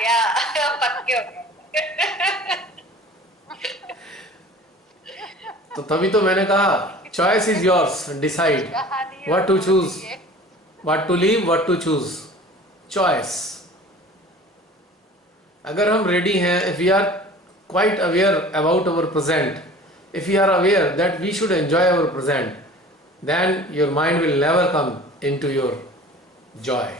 गया, पक्के हो गए। तो तभी तो मैंने कहा चॉइस इज योर्स, कुछ डिसाइड कहानियां व्हाट टू हो चूज, रही है। What to leave, what to choose, choice. अगर हम रेडी हैं, if we are quite aware about our present, if you are aware that we should enjoy our present, then your mind will never come into your joy.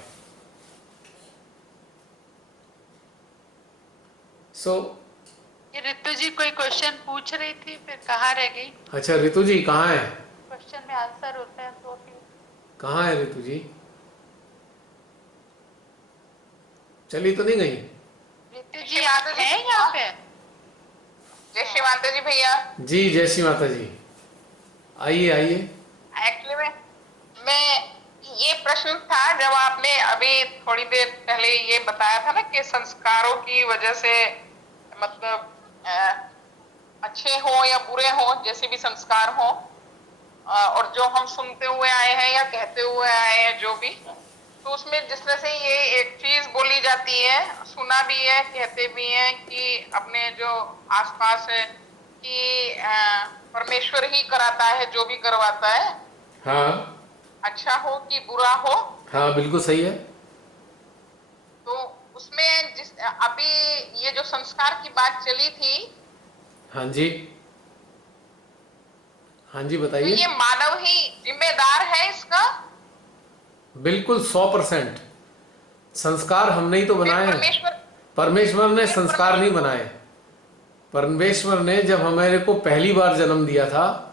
So ये ऋतु जी कोई question पूछ रही थी, फिर कहाँ रह गई? अच्छा ऋतु जी कहाँ है? क्वेश्चन में आंसर होते हैं तो फिर कहाँ है ऋतु जी? चली तो नहीं गई? ऋतु जी आप हैं यहाँ पे? जय श्री माता जी भैया। जी जय श्री माता जी, आइए आइए। एक्चुअली मैं ये प्रश्न था, जब आपने अभी थोड़ी देर पहले ये बताया था ना कि संस्कारों की वजह से, मतलब अच्छे हो या बुरे हो, जैसे भी संस्कार हो, और जो हम सुनते हुए आए हैं या कहते हुए आए हैं जो भी, तो उसमें जिस तरह से ये एक चीज बोली जाती है, सुना भी है, कहते भी हैं कि अपने जो आसपास है कि परमेश्वर ही कराता है जो भी करवाता है, हाँ अच्छा हो कि बुरा हो। हाँ बिल्कुल सही है। तो उसमें जिस अभी ये जो संस्कार की बात चली थी, हाँ जी, हाँ जी तो बताइए। ये मानव ही जिम्मेदार है इसका? बिल्कुल 100%। संस्कार हमने ही तो बनाए हैं। परमेश्वर परमेश्वर ने संस्कार नहीं बनाए। परमेश्वर ने जब हमारे को पहली बार जन्म दिया था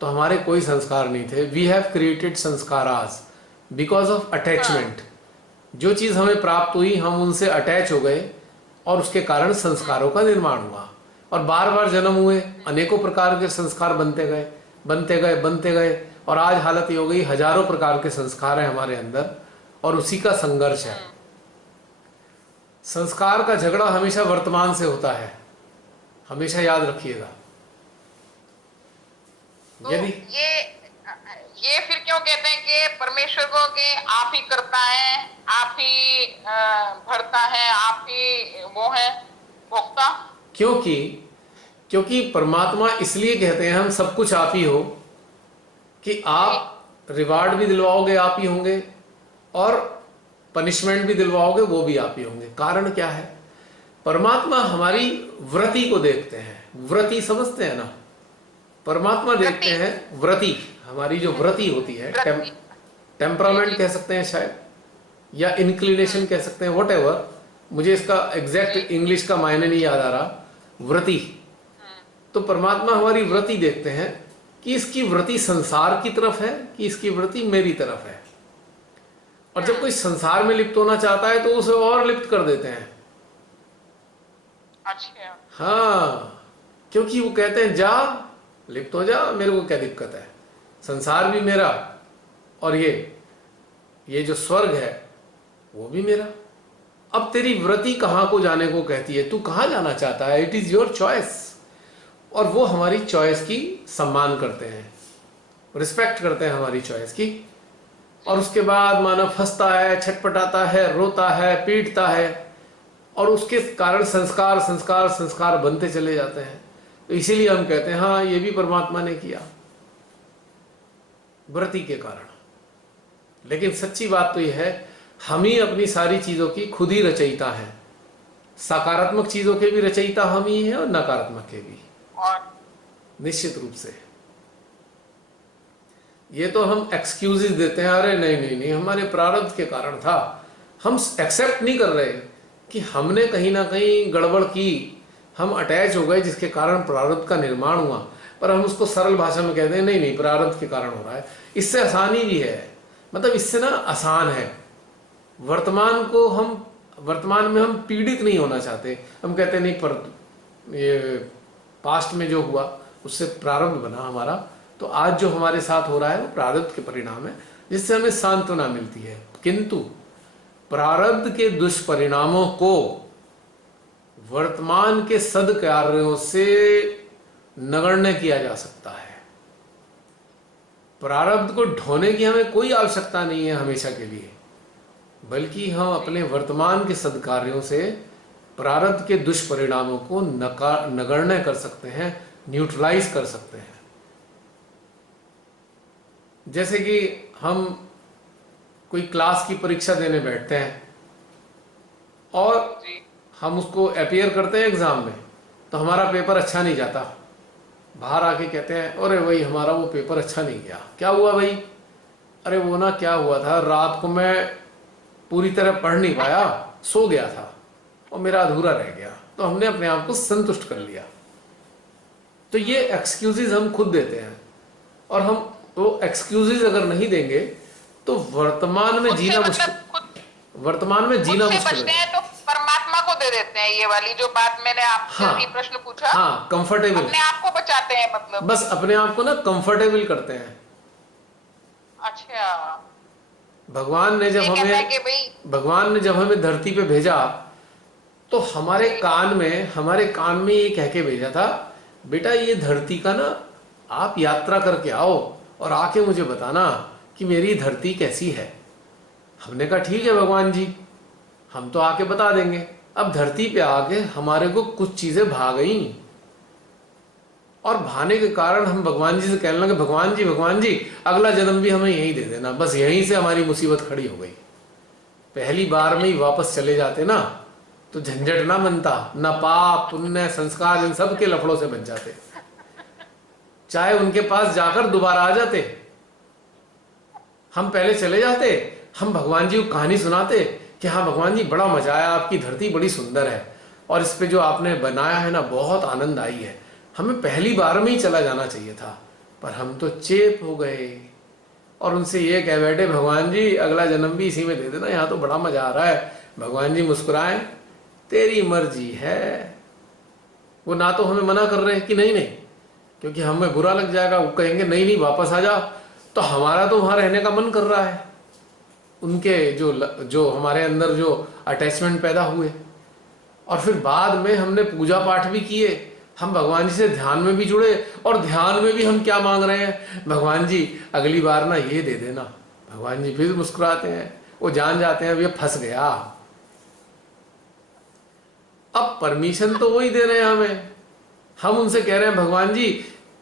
तो हमारे कोई संस्कार नहीं थे। We have created sanskaras because of attachment. जो चीज़ हमें प्राप्त हुई हम उनसे अटैच हो गए और उसके कारण संस्कारों का निर्माण हुआ, और बार बार जन्म हुए, अनेकों प्रकार के संस्कार बनते गए बनते गए बनते गए, और आज हालत ये हो गई हजारों प्रकार के संस्कार हैं हमारे अंदर, और उसी का संघर्ष है। संस्कार का झगड़ा हमेशा वर्तमान से होता है, हमेशा याद रखिएगा। तो यदि ये फिर क्यों कहते हैं कि परमेश्वर को कि आप ही करता है, आप ही भरता है, आप ही वो है भोक्ता? क्योंकि परमात्मा इसलिए कहते हैं हम सब कुछ आप ही हो, कि आप रिवार्ड भी दिलवाओगे आप ही होंगे और पनिशमेंट भी दिलवाओगे वो भी आप ही होंगे। कारण क्या है? परमात्मा हमारी व्रति को देखते हैं। व्रति समझते हैं ना? परमात्मा देखते हैं व्रति, हमारी जो व्रति होती है, टेम्परामेंट कह सकते हैं शायद, या इंक्लिनेशन कह सकते हैं, वट एवर, मुझे इसका एग्जैक्ट इंग्लिश का मायने नहीं याद आ रहा, व्रति। तो परमात्मा हमारी व्रति देखते हैं कि इसकी व्रति संसार की तरफ है कि इसकी व्रति मेरी तरफ है। और जब कोई संसार में लिप्त होना चाहता है तो उसे और लिप्त कर देते हैं। अच्छा। हाँ, क्योंकि वो कहते हैं जा लिप्त हो जा, मेरे को क्या दिक्कत है, संसार भी मेरा और ये जो स्वर्ग है वो भी मेरा। अब तेरी व्रति कहाँ को जाने को कहती है, तू कहाँ जाना चाहता है, इट इज योर चॉइस। और वो हमारी चॉइस की सम्मान करते हैं, रिस्पेक्ट करते हैं हमारी चॉइस की। और उसके बाद मानव फंसता है, छटपटाता है, रोता है, पीटता है, और उसके कारण संस्कार संस्कार संस्कार बनते चले जाते हैं। तो इसीलिए हम कहते हैं हाँ ये भी परमात्मा ने किया व्रति के कारण। लेकिन सच्ची बात तो यह है हम ही अपनी सारी चीजों की खुद ही रचयिता है। सकारात्मक चीजों के भी रचयिता हम ही हैं और नकारात्मक के भी, और निश्चित रूप से। ये तो हम एक्सक्यूजेस देते हैं, अरे नहीं नहीं नहीं हमारे प्रारब्ध के कारण था। हम एक्सेप्ट नहीं कर रहे कि हमने कहीं ना कहीं गड़बड़ की, हम अटैच हो गए जिसके कारण प्रारब्ध का निर्माण हुआ। पर हम उसको सरल भाषा में कहते हैं नहीं नहीं प्रारब्ध के कारण हो रहा है। इससे आसानी भी है, मतलब इससे ना आसान है। वर्तमान में हम पीड़ित नहीं होना चाहते। हम कहते हैं नहीं पर ये पास्ट में जो हुआ उससे प्रारब्ध बना हमारा, तो आज जो हमारे साथ हो रहा है वो प्रारब्ध के परिणाम है, जिससे हमें सांत्वना मिलती है। किंतु प्रारब्ध के दुष्परिणामों को वर्तमान के सद्कार्यों से नगण्य किया जा सकता है। प्रारब्ध को ढोने की हमें कोई आवश्यकता नहीं है हमेशा के लिए, बल्कि हम अपने वर्तमान के सद्कार्यों से प्रारब्ध के दुष्परिणामों को नगण्य कर सकते हैं, न्यूट्रलाइज कर सकते हैं। जैसे कि हम कोई क्लास की परीक्षा देने बैठते हैं और जी। हम उसको अपीयर करते हैं एग्जाम में, तो हमारा पेपर अच्छा नहीं जाता। बाहर आके कहते हैं अरे भाई हमारा वो पेपर अच्छा नहीं गया। क्या हुआ भाई? अरे वो ना क्या हुआ था, रात को मैं पूरी तरह पढ़ नहीं पाया, सो गया था और मेरा अधूरा रह गया। तो हमने अपने आप को संतुष्ट कर लिया। तो ये एक्सक्यूजेज हम खुद देते हैं, और हम वो एक्सक्यूजेज अगर नहीं देंगे तो वर्तमान में खुद से जीना मतलब मुश्किल, खुद वर्तमान में खुद जीना से मुश्किल बचते है। हैं तो परमात्मा को दे देते हैं। ये वाली जो बात मैंने आपसे हाँ अभी प्रश्न पूछा, हाँ, कंफर्टेबल, अपने आप को बचाते हैं मतलब। बस अपने आप को ना कंफर्टेबल करते हैं। अच्छा, भगवान ने जब ये कहता है हमें कि भाई भगवान ने जब हमें धरती पे भेजा, तो हमारे जी, कान में ये कह के भेजा था, बेटा ये धरती का ना आप यात्रा करके आओ और आके मुझे बताना कि मेरी धरती कैसी है। हमने कहा ठीक है भगवान जी, हम तो आके बता देंगे। अब धरती पे आके हमारे को कुछ चीजें भा गई, और भाने के कारण हम भगवान जी से कहने लगे, भगवान जी अगला जन्म भी हमें यहीं दे देना। बस यहीं से हमारी मुसीबत खड़ी हो गई। पहली बार में ही वापस चले जाते ना तो झंझट ना बनता, ना पाप पुण्य संस्कार इन सब के लफड़ों से बच जाते, चाहे उनके पास जाकर दोबारा आ जाते। हम पहले चले जाते, हम भगवान जी को कहानी सुनाते कि हाँ भगवान जी बड़ा मजा आया, आपकी धरती बड़ी सुंदर है और इस पे जो आपने बनाया है ना बहुत आनंद आई है। हमें पहली बार में ही चला जाना चाहिए था, पर हम तो चेप हो गए और उनसे ये कह बैठे, भगवान जी अगला जन्म भी इसी में दे देना, यहाँ तो बड़ा मजा आ रहा है। भगवान जी मुस्कुराए, तेरी मर्जी है। वो ना तो हमें मना कर रहे हैं कि नहीं नहीं, क्योंकि हमें बुरा लग जाएगा, वो कहेंगे नहीं नहीं वापस आ जा, तो हमारा तो वहां रहने का मन कर रहा है। उनके जो हमारे अंदर जो अटैचमेंट पैदा हुए, और फिर बाद में हमने पूजा पाठ भी किए, हम भगवान जी से ध्यान में भी जुड़े, और ध्यान में भी हम क्या मांग रहे हैं, भगवान जी अगली बार ना ये दे देना। भगवान जी फिर मुस्कुराते हैं, वो जान जाते हैं अब ये फंस गया। अब परमिशन तो वही दे रहे हैं हमें, हम उनसे कह रहे हैं भगवान जी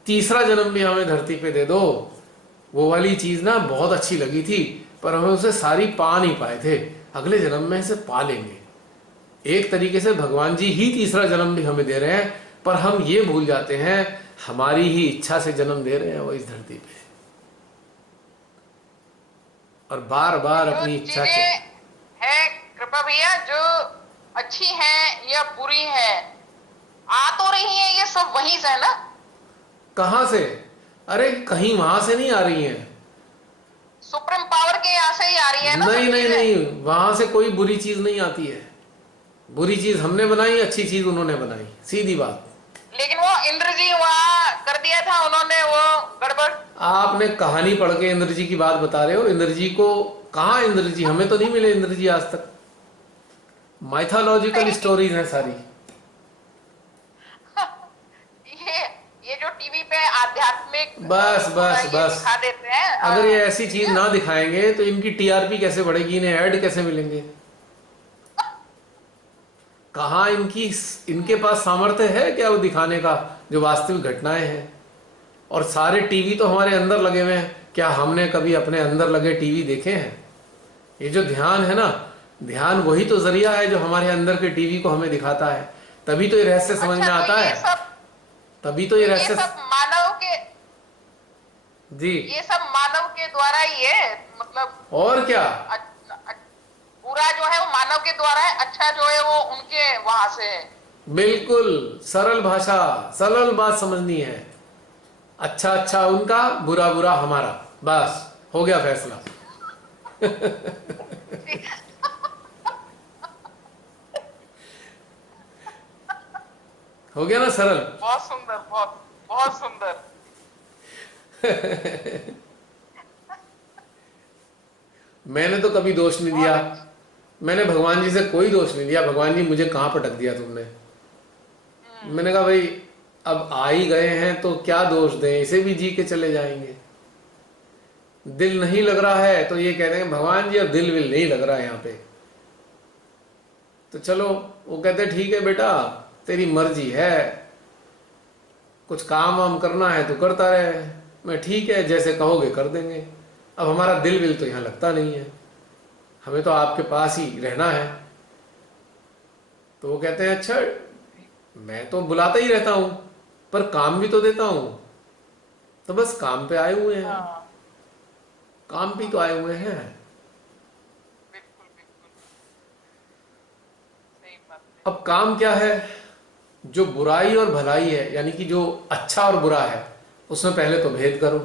तीसरा जन्म भी हमें धरती पे दे दो। वो वाली चीज ना बहुत अच्छी लगी थी, पर हमें उसे सारी पा नहीं पाए थे, अगले जन्म में इसे पा लेंगे। एक तरीके से भगवान जी ही तीसरा जन्म भी हमें दे रहे हैं, पर हम ये भूल जाते हैं हमारी ही इच्छा से जन्म दे रहे हैं वो इस धरती पे, और बार बार जो अपनी इच्छा से। चीजें है कृपा भैया, जो अच्छी हैं या बुरी है, आ तो रही है ये सब वहीं से है ना। कहां से? अरे कहीं वहां से नहीं आ रही हैं। सुप्रीम पावर के यहाँ से ही आ रही है ना नहीं सब नहीं चीजें। नहीं, वहां से कोई बुरी चीज नहीं आती है। बुरी चीज हमने बनाई, अच्छी चीज उन्होंने बनाई, सीधी बात। लेकिन वो इंद्र जी वहां कर दिया था उन्होंने वो गड़बड़। आपने कहानी पढ़ के इंद्र जी की बात बता रहे हो। इंद्र जी को कहाँ, इंद्र जी हमें तो नहीं मिले इंद्र जी आज तक। माइथोलॉजिकल स्टोरीज हैं सारी। ये ये जो टीवी पे आध्यात्मिक बस बस ये बस, दिखा देते हैं, अगर ये ऐसी चीज ना दिखाएंगे तो इनकी टीआरपी कैसे बढ़ेगी, इन्हें ऐड कैसे मिलेंगे? कहाँ इनके पास सामर्थ्य है क्या वो दिखाने का जो वास्तविक घटनाएं हैं? और सारे टीवी तो हमारे अंदर लगे हुए हैं, क्या हमने कभी अपने अंदर लगे टीवी देखे हैं? ये जो ध्यान है ना, ध्यान वही तो जरिया है जो हमारे अंदर के टीवी को हमें दिखाता है, तभी तो ये रहस्य समझ में अच्छा, आता तो है, तभी तो ये ये रहस्य। सब मानव के जी, ये सब मानव के द्वारा ही है मतलब। और क्या। बुरा जो है वो मानव के द्वारा है, अच्छा जो है वो उनके वहां से है। बिल्कुल सरल भाषा, सरल बात समझनी है। अच्छा अच्छा उनका, बुरा बुरा हमारा, बस हो गया फैसला। हो गया ना सरल। बहुत सुंदर, बहुत बहुत सुंदर। मैंने तो कभी दोष नहीं दिया, मैंने भगवान जी से कोई दोष नहीं दिया, भगवान जी मुझे कहाँ पटक दिया तुमने। मैंने कहा भाई अब आ ही गए हैं तो क्या दोष दें, इसे भी जी के चले जाएंगे। दिल नहीं लग रहा है तो ये कह रहे हैं भगवान जी अब दिल विल नहीं लग रहा है यहाँ पे, तो चलो, वो कहते ठीक है बेटा, तेरी मर्जी है, कुछ काम वाम करना है तो करता रहे। मैं ठीक है, जैसे कहोगे कर देंगे। अब हमारा दिल विल तो यहाँ लगता नहीं है, हमें तो आपके पास ही रहना है। तो वो कहते हैं अच्छा, मैं तो बुलाता ही रहता हूँ पर काम भी तो देता हूँ, तो बस काम पे आए हुए हैं, हाँ काम भी तो आए हुए हैं। बिल्कुल बिल्कुल सही बात है। अब काम क्या है? जो बुराई और भलाई है, यानी कि जो अच्छा और बुरा है, उसमें पहले तो भेद करो,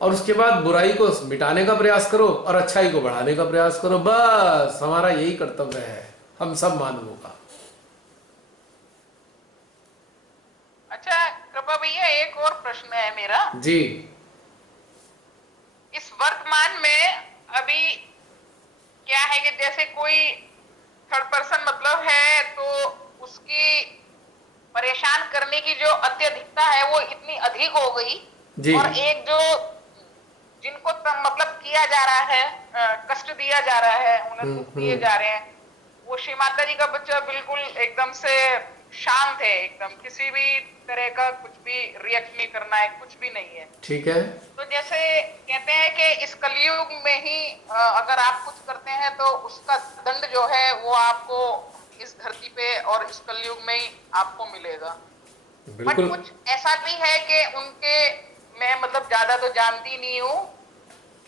और उसके बाद बुराई को मिटाने का प्रयास करो और अच्छाई को बढ़ाने का प्रयास करो। बस हमारा यही कर्तव्य है, हम सब मानवों का। अच्छा कृपा भैया, एक और प्रश्न है मेरा। जी। इस वर्तमान में अभी क्या है कि जैसे कोई थर्ड पर्सन मतलब है, तो उसकी परेशान करने की जो अत्यधिकता है वो इतनी अधिक हो गई। जी। और एक जो जिनको मतलब किया जा रहा है, कष्ट दिया जा रहा है, उन्हें दुख दिए जा रहे हैं, वो श्री माता जी का बच्चा बिल्कुल एकदम से शांत है, एकदम किसी भी तरह का कुछ भी रिएक्ट नहीं करना है, कुछ भी नहीं है। ठीक है। तो जैसे कहते हैं कि इस कलयुग में ही अगर आप कुछ करते हैं तो उसका दंड जो है वो आपको इस धरती पे और इस कलयुग में ही आपको मिलेगा। बट बिल्कुल। कुछ ऐसा भी है कि उनके, मैं मतलब ज्यादा तो जानती नहीं हूँ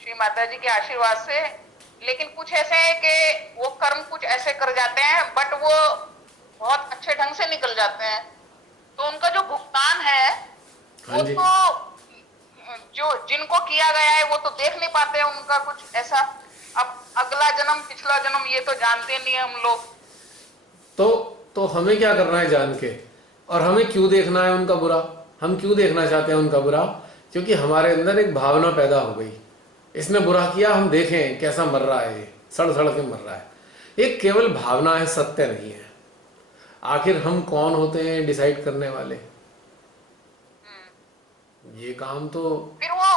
श्री माता जी के आशीर्वाद से, लेकिन कुछ ऐसे है कि वो कर्म कुछ ऐसे कर जाते हैं बट वो बहुत अच्छे ढंग से निकल जाते हैं, तो उनका जो भुगतान है हाँ वो जी। तो जो जिनको किया गया है वो तो देख नहीं पाते हैं उनका कुछ ऐसा। अब अगला जन्म पिछला जन्म ये तो जानते नहीं है हम लोग। तो तो हमें क्या करना है जान के, और हमें क्यों देखना है उनका बुरा? हम क्यों देखना चाहते हैं उनका बुरा? क्योंकि हमारे अंदर एक भावना पैदा हो गई, इसने बुरा किया, हम देखें कैसा मर रहा है, ये सड़ सड़ के मर रहा है। एक केवल भावना है, सत्य नहीं है। आखिर हम कौन होते हैं डिसाइड करने वाले? ये काम तो फिर वो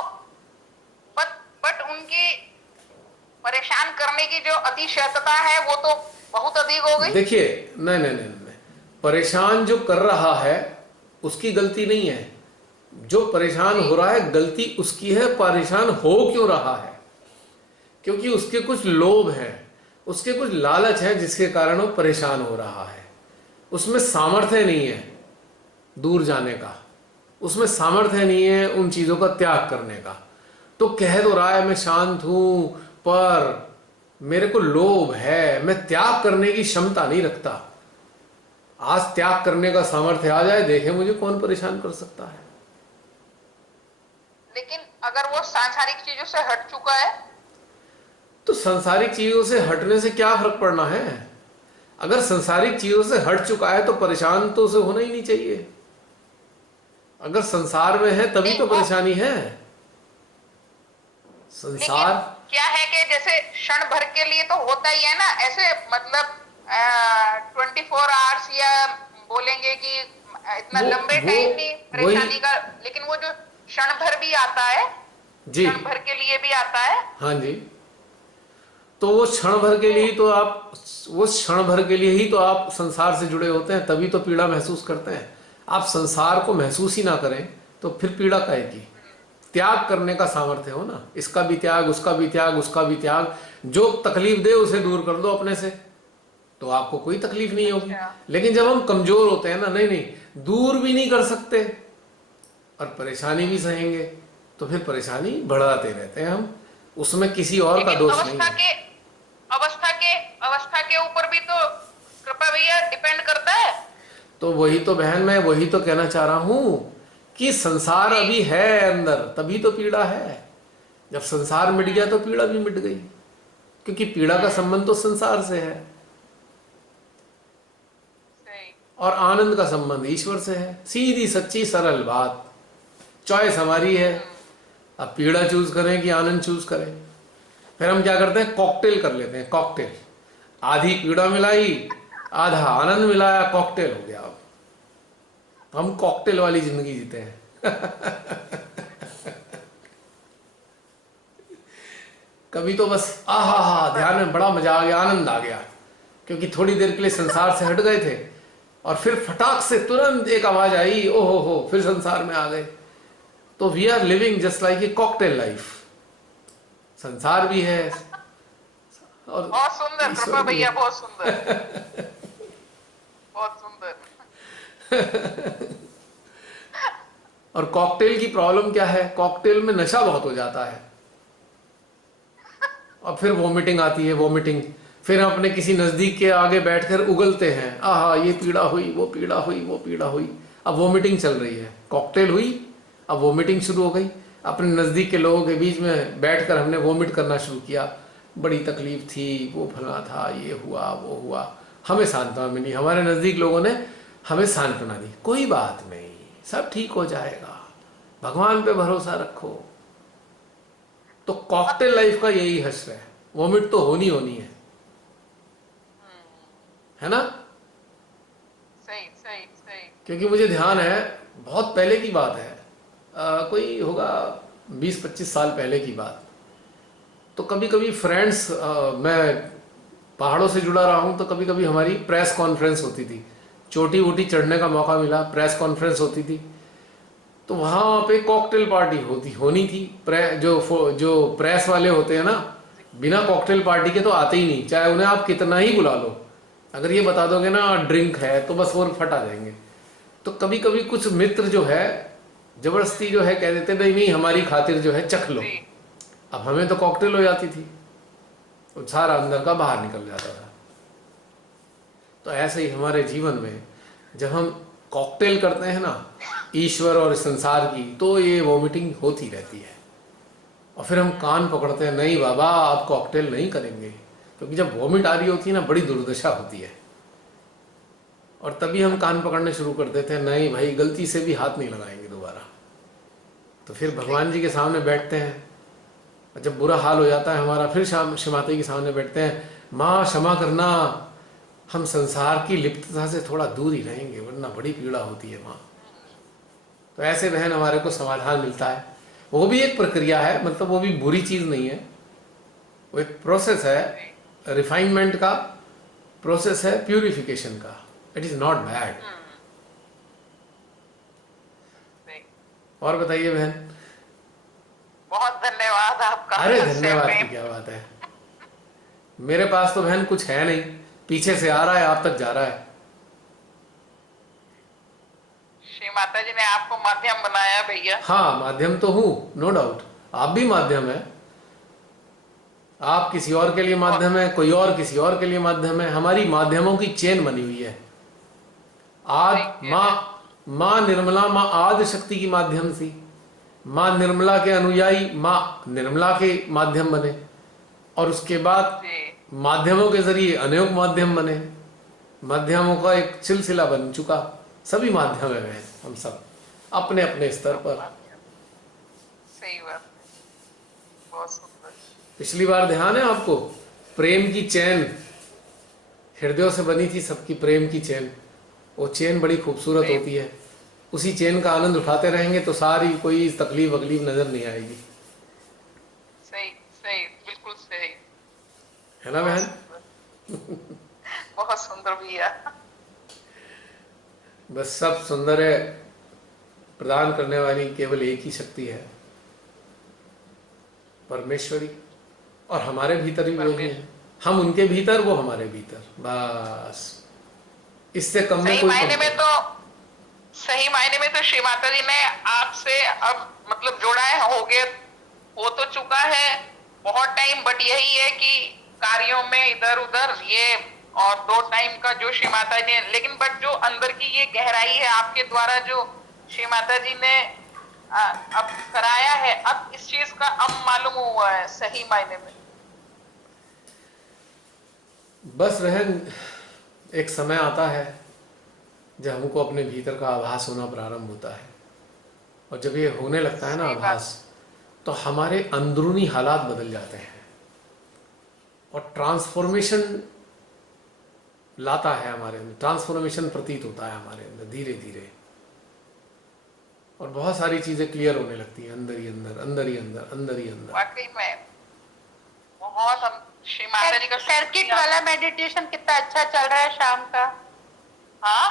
बट बट उनकी परेशान करने की जो अतिशयता है वो तो बहुत अधिक हो गई। देखिए, नहीं नहीं नहीं नहीं, परेशान जो कर रहा है उसकी गलती नहीं है। जो परेशान जी हो रहा है गलती उसकी है। परेशान हो क्यों रहा है? क्योंकि उसके कुछ लोभ हैं, उसके कुछ लालच है, जिसके कारण वो परेशान हो रहा है। उसमें सामर्थ्य नहीं है दूर जाने का, उसमें सामर्थ्य नहीं है उन चीजों का त्याग करने का। तो कह तो रहा है मैं शांत हूं, पर मेरे को लोभ है, मैं त्याग करने की क्षमता नहीं रखता। आज त्याग करने का सामर्थ्य आ जाए, देखे मुझे कौन परेशान कर सकता है। लेकिन अगर वो सांसारिक चीजों से हट चुका है। तो संसारिक चीजों से हटने से क्या फर्क पड़ना है? अगर संसारिक चीजों से हट चुका है तो परेशान तो उसे होना ही नहीं चाहिए। अगर संसार में है तभी नहीं तो वो, परेशानी है। लेकिन संसार। क्या है कि जैसे क्षण भर के लिए तो होता ही है ना ऐसे, मतलब 24 आवर्स या बोलेंगे कि इतना वो लंबे वो टाइम नहीं वही। परेशानी का, लेकिन वो जो क्षण भर भी आता है, जी। क्षण भर के लिए भी आता है। हाँ जी। तो वो क्षण भर के तो लिए तो आप, वो क्षण भर के लिए ही तो आप संसार से जुड़े होते हैं, तभी तो पीड़ा महसूस करते हैं। आप संसार को महसूस ही ना करें तो फिर पीड़ा काहे की? त्याग करने का सामर्थ्य हो ना, इसका भी त्याग, उसका भी त्याग, उसका भी त्याग। जो तकलीफ दे उसे दूर कर दो अपने से, तो आपको कोई तकलीफ नहीं होगी। अच्छा लेकिन जब हम कमजोर होते हैं ना, नहीं नहीं, दूर भी नहीं कर सकते और परेशानी भी सहेंगे, तो फिर परेशानी बढ़ाते रहते हैं हम। उसमें किसी और का लेकिन दोष नहीं है। अवस्था के ऊपर भी तो कृपा भैया डिपेंड करता है। तो वही तो बहन, मैं वही तो कहना चाह रहा हूं कि संसार जी अभी है अंदर, तभी तो पीड़ा है। जब संसार मिट गया तो पीड़ा भी मिट गई, क्योंकि पीड़ा का संबंध तो संसार से है सही। और आनंद का संबंध ईश्वर से है। सीधी सच्ची सरल बात। चॉइस हमारी है, अब पीड़ा चूज करें कि आनंद चूज करें। फिर हम क्या करते हैं, कॉकटेल कर लेते हैं, कॉकटेल। आधी पीड़ा मिलाई, आधा आनंद मिलाया, कॉकटेल हो गया। अब हम कॉकटेल वाली जिंदगी जीते हैं। कभी तो बस आहा हा, ध्यान में बड़ा मजा आ गया, आनंद आ गया, क्योंकि थोड़ी देर के लिए संसार से हट गए थे और फिर फटाक से तुरंत एक आवाज आई, ओहो हो, फिर संसार में आ गए। तो we are living just like a cocktail life. संसार भी है और बहुत सुंदर ईश्वर कृपा भी भैया, है। बहुत सुंदर, बहुत सुंदर। और कॉकटेल की प्रॉब्लम क्या है, कॉकटेल में नशा बहुत हो जाता है और फिर वॉमिटिंग आती है, वॉमिटिंग। फिर हम अपने किसी नजदीक के आगे बैठकर उगलते हैं, आहा ये पीड़ा हुई, वो पीड़ा हुई, वो पीड़ा हुई। अब वॉमिटिंग चल रही है, कॉकटेल हुई, अब वॉमिटिंग शुरू हो गई। अपने नज़दीक के लोगों के बीच में बैठकर हमने वॉमिट करना शुरू किया, बड़ी तकलीफ थी, वो फला था, ये हुआ, वो हुआ। हमें सांत्वना मिली, हमारे नज़दीक लोगों ने हमें सांत्वना दी, कोई बात नहीं, सब ठीक हो जाएगा, भगवान पे भरोसा रखो। तो कॉकटेल लाइफ का यही हश्र है, वॉमिट तो होनी होनी है ना। सही सही सही। क्योंकि मुझे ध्यान है, बहुत पहले की बात है, कोई होगा 20-25 साल पहले की बात। तो कभी कभी फ्रेंड्स, मैं पहाड़ों से जुड़ा रहा हूँ, तो कभी कभी हमारी प्रेस कॉन्फ्रेंस होती थी, चोटी वोटी चढ़ने का मौका मिला, प्रेस कॉन्फ्रेंस होती थी। तो वहाँ पे कॉकटेल पार्टी होनी थी। जो प्रेस वाले होते हैं ना, बिना कॉकटेल पार्टी के तो आते ही नहीं, चाहे उन्हें आप कितना ही बुला लो। अगर ये बता दोगे ना ड्रिंक है, तो बस वो फट आ जाएंगे। तो कभी कभी कुछ मित्र जो है जबरदस्ती जो है कह देते, नहीं नहीं हमारी खातिर जो है चख लो। जी अब हमें तो कॉकटेल हो जाती थी, तो सारा अंदर का बाहर निकल जाता था। तो ऐसे ही हमारे जीवन में जब हम कॉकटेल करते हैं ना ईश्वर और संसार की, तो ये वॉमिटिंग होती रहती है। और फिर हम कान पकड़ते हैं, नहीं बाबा आप कॉकटेल नहीं करेंगे, क्योंकि जब वॉमिट आ रही होती है ना, बड़ी दुर्दशा होती है। और तभी हम कान पकड़ने शुरू कर देते हैं, नहीं भाई गलती से भी हाथ नहीं लगाएंगे दोबारा। तो फिर भगवान जी के सामने बैठते हैं, जब बुरा हाल हो जाता है हमारा, फिर श्री माता के सामने बैठते हैं, माँ क्षमा करना, हम संसार की लिप्तता से थोड़ा दूर ही रहेंगे, वरना बड़ी पीड़ा होती है माँ। तो ऐसे बहन हमारे को समाधान मिलता है। वो भी एक प्रक्रिया है, मतलब वो भी बुरी चीज़ नहीं है, वो एक प्रोसेस है, रिफाइनमेंट का प्रोसेस है, प्यूरिफिकेशन का। It is not bad. सही। और बताइए बहन। बहुत धन्यवाद आपका। अरे धन्यवाद प्रेम। की क्या बात है, मेरे पास तो बहन कुछ है नहीं, पीछे से आ रहा है, आप तक जा रहा है। श्री माता जी ने आपको माध्यम बनाया भैया। हाँ माध्यम तो हूँ, नो डाउट, आप भी माध्यम है। आप किसी और के लिए माध्यम है, कोई और किसी और के लिए माध्यम है। हमारी माध्यमों की चेन बनी हुई है। आज माँ निर्मला, माँ आदि शक्ति की माध्यम थी, माँ निर्मला के अनुयायी माँ निर्मला के माध्यम बने, और उसके बाद माध्यमों के जरिए अनेक माध्यम बने, माध्यमों का एक सिलसिला बन चुका। सभी माध्यम है हम सब अपने अपने स्तर पर। सही बात, बहुत सुंदर। पिछली बार ध्यान है आपको, प्रेम की चैन हृदयों से बनी थी, सबकी प्रेम की चैन। वो चैन बड़ी खूबसूरत होती है, उसी चैन का आनंद उठाते रहेंगे तो सारी कोई तकलीफ वकलीफ नजर नहीं आएगी। सही सही, बिल्कुल सही है ना बहन। बहुत सुंदर भैया। बस सब सुंदर है, प्रदान करने वाली केवल एक ही शक्ति है, परमेश्वरी। और हमारे भीतर भी वही है, हम उनके भीतर, वो हमारे भीतर, बस इससे कम में कोई सही मायने में तो श्री माता जी ने आपसे अब मतलब जोड़ा है, हो गया, हो तो चुका है बहुत टाइम, बट यही है कि कार्यों में इधर उधर ये, और 2 टाइम का जो श्री माता जी ने, लेकिन बट जो अंदर की ये गहराई है आपके द्वारा जो श्री माता जी ने अब कराया है, अब इस चीज का अब मालूम हुआ है सही मायने में। बस बहन एक समय आता है जब हमको अपने भीतर का आभास होना प्रारंभ होता है, और जब ये होने लगता है ना आभास, तो हमारे अंदरूनी हालात बदल जाते हैं और ट्रांसफॉर्मेशन लाता है हमारे अंदर, ट्रांसफॉर्मेशन प्रतीत होता है हमारे अंदर धीरे धीरे, और बहुत सारी चीजें क्लियर होने लगती हैं अंदर ही अंदर, अंदर ही अंदर, अंदर ही अंदर। वाकई में बहुत हम श्री माता जी का सर्किट वाला मेडिटेशन कितना अच्छा चल रहा है शाम का। हाँ,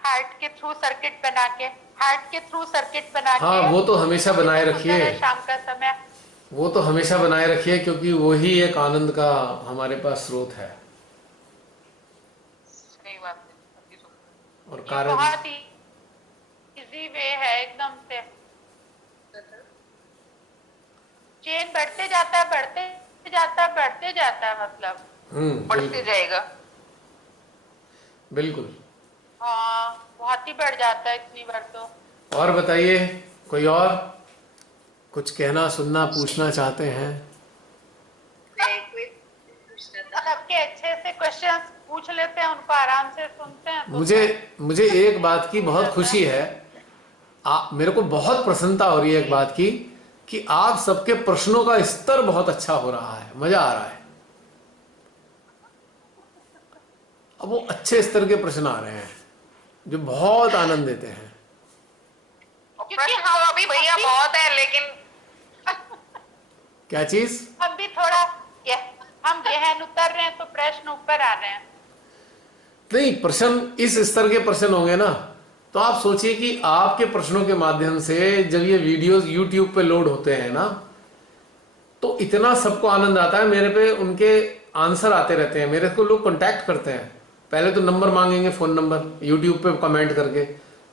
हार्ट के थ्रू सर्किट बना के, हार्ट के थ्रू सर्किट बना के। हाँ, वो तो हमेशा बनाए कितना सुंदर रखिए, है शाम का समय। वो तो हमेशा बनाए रखिए, क्योंकि वही एक आनंद का हमारे पास स्रोत है सही बात है, अति सुंदर। और ये कारण। बहुत ही इजी वे है एकदम से। चेन बढ़ते जाता है, बढ़ते जाता है, बढ़ते जाता है, मतलब बढ़ते बिल्कुल जाएगा। बिल्कुल। हाँ, बहुत ही बढ़ जाता है इतनी बार तो। और बताइए, कोई और कुछ कहना, सुनना, पूछना चाहते हैं? सबके अच्छे से क्वेश्चंस पूछ लेते हैं, उनको आराम से सुनते हैं तो मुझे फिर मुझे एक बात की हो बहुत जाता खुशी है, मेरे को बहुत प्रसन्नता हो रही है एक जी। बात की, कि आप सबके प्रश्नों का स्तर बहुत अच्छा हो रहा है, मजा आ रहा है। अब वो अच्छे स्तर के प्रश्न आ रहे हैं जो बहुत आनंद देते हैं। और क्योंकि प्रश्न तो अभी भैया बहुत है, लेकिन क्या चीज? हम भी थोड़ा ये हम गहन उतर रहे हैं तो प्रश्न ऊपर आ रहे हैं। नहीं, प्रश्न इस स्तर के प्रश्न होंगे ना, तो आप सोचिए कि आपके प्रश्नों के माध्यम से जब ये वीडियोस यूट्यूब पे लोड होते हैं ना, तो इतना सबको आनंद आता है। मेरे पे उनके आंसर आते रहते हैं, मेरे को लोग कांटेक्ट करते हैं। पहले तो नंबर मांगेंगे, फ़ोन नंबर यूट्यूब पे कमेंट करके,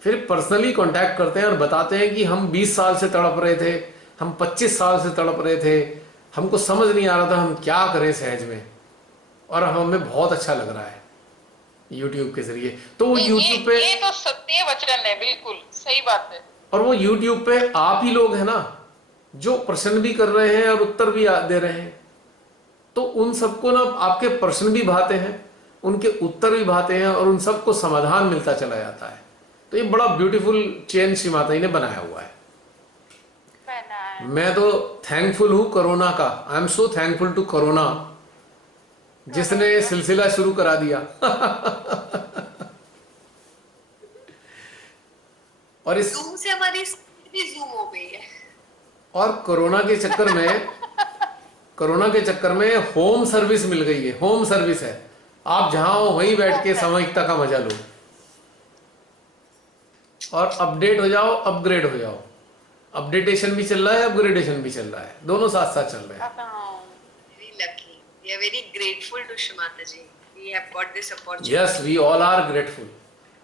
फिर पर्सनली कांटेक्ट करते हैं और बताते हैं कि हम 20 साल से तड़प रहे थे, हम 25 साल से तड़प रहे थे, हमको समझ नहीं आ रहा था हम क्या करें सहज में, और हमें बहुत अच्छा लग रहा है यूट्यूब के जरिए। तो वो यूट्यूब पे, ये तो सत्य वचन है, बिल्कुल सही बात है। और वो यूट्यूब पे आप ही लोग हैं ना जो प्रश्न भी कर रहे हैं और उत्तर भी दे रहे हैं, तो उन सबको ना आपके प्रश्न भी भाते हैं, उनके उत्तर भी भाते हैं, और उन सबको समाधान मिलता चला जाता है। तो ये बड़ा ब्यूटीफुल चेन श्री माता जी ने बनाया हुआ है। पहना है। मैं तो थैंकफुल हूं कोरोना का। I am so thankful to corona, जिसने ये सिलसिला शुरू करा दिया। और इस जूम से हमारी भी जूम हो गई है। और कोरोना के चक्कर में होम सर्विस मिल गई है। होम सर्विस है, आप जहां हो वहीं बैठ के सामयिकता का मजा लो और अपडेट हो जाओ, अपग्रेड हो जाओ। अपडेटेशन भी चल रहा है, अपग्रेडेशन भी चल रहा है, दोनों साथ साथ चल रहे हैं। Very lucky. We are very grateful to Shrimata ji. We have got this opportunity. Yes, we all are grateful.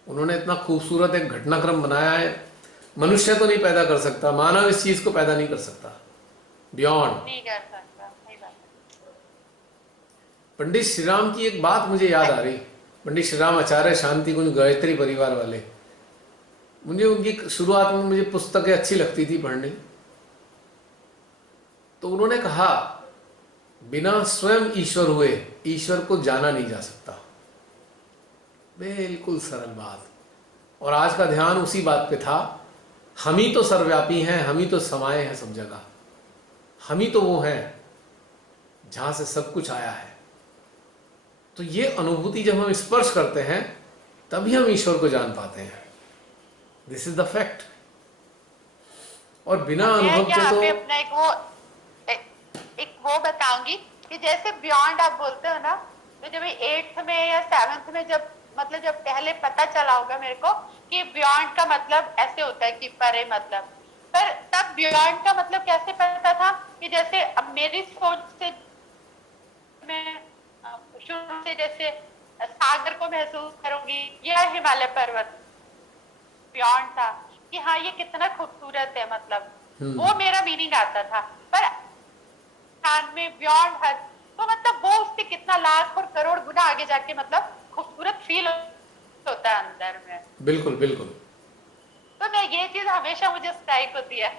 उन्होंने इतना खूबसूरत एक घटनाक्रम बनाया है, मनुष्य तो नहीं पैदा कर सकता, मानव इस चीज को पैदा नहीं कर सकता, बियॉन्ड। नहीं कर सकता, सही बात है। पंडित श्रीराम की एक बात मुझे याद आ रही, पंडित श्रीराम आचार्य शांति कुंज गायत्री परिवार वाले, मुझे उनकी शुरुआत में मुझे पुस्तकें अच्छी लगती थी पढ़नी, तो उन्होंने कहा बिना स्वयं ईश्वर हुए ईश्वर को जाना नहीं जा सकता। बिल्कुल सरल बात। और आज का ध्यान उसी बात पे था, हम ही तो सर्वव्यापी हैं, हम ही तो समाये हैं सब जगह, हम ही तो वो हैं जहां से सब कुछ आया है। तो ये अनुभूति जब हम स्पर्श करते हैं तभी हम ईश्वर को जान पाते हैं। This is the fact. और बिना अनुभव यहाँ के पे तो अपना एक वो बताऊंगी कि जैसे बियॉन्ड आप बोलते हो ना, तो जब 8th में या 7th में जब मतलब जब पहले पता चला होगा मेरे को कि बियॉन्ड का मतलब ऐसे होता है कि परे मतलब, पर तब बियॉन्ड का मतलब कैसे पता था कि जैसे अब मेरी सोच से मैं शुरू से जैसे सागर को महसूस करूंगी या हिमालय पर्वत बियॉन्ड था कि हाँ ये कितना खूबसूरत है, मतलब वो मेरा मीनिंग आता था। पर में बियॉन्ड हद तो मतलब वो उससे कितना लाख और करोड़ गुना आगे जाके मतलब खूबसूरत फील होता है अंदर में। बिल्कुल बिल्कुल। तो मैं ये चीज हमेशा मुझे स्ट्राइक होती है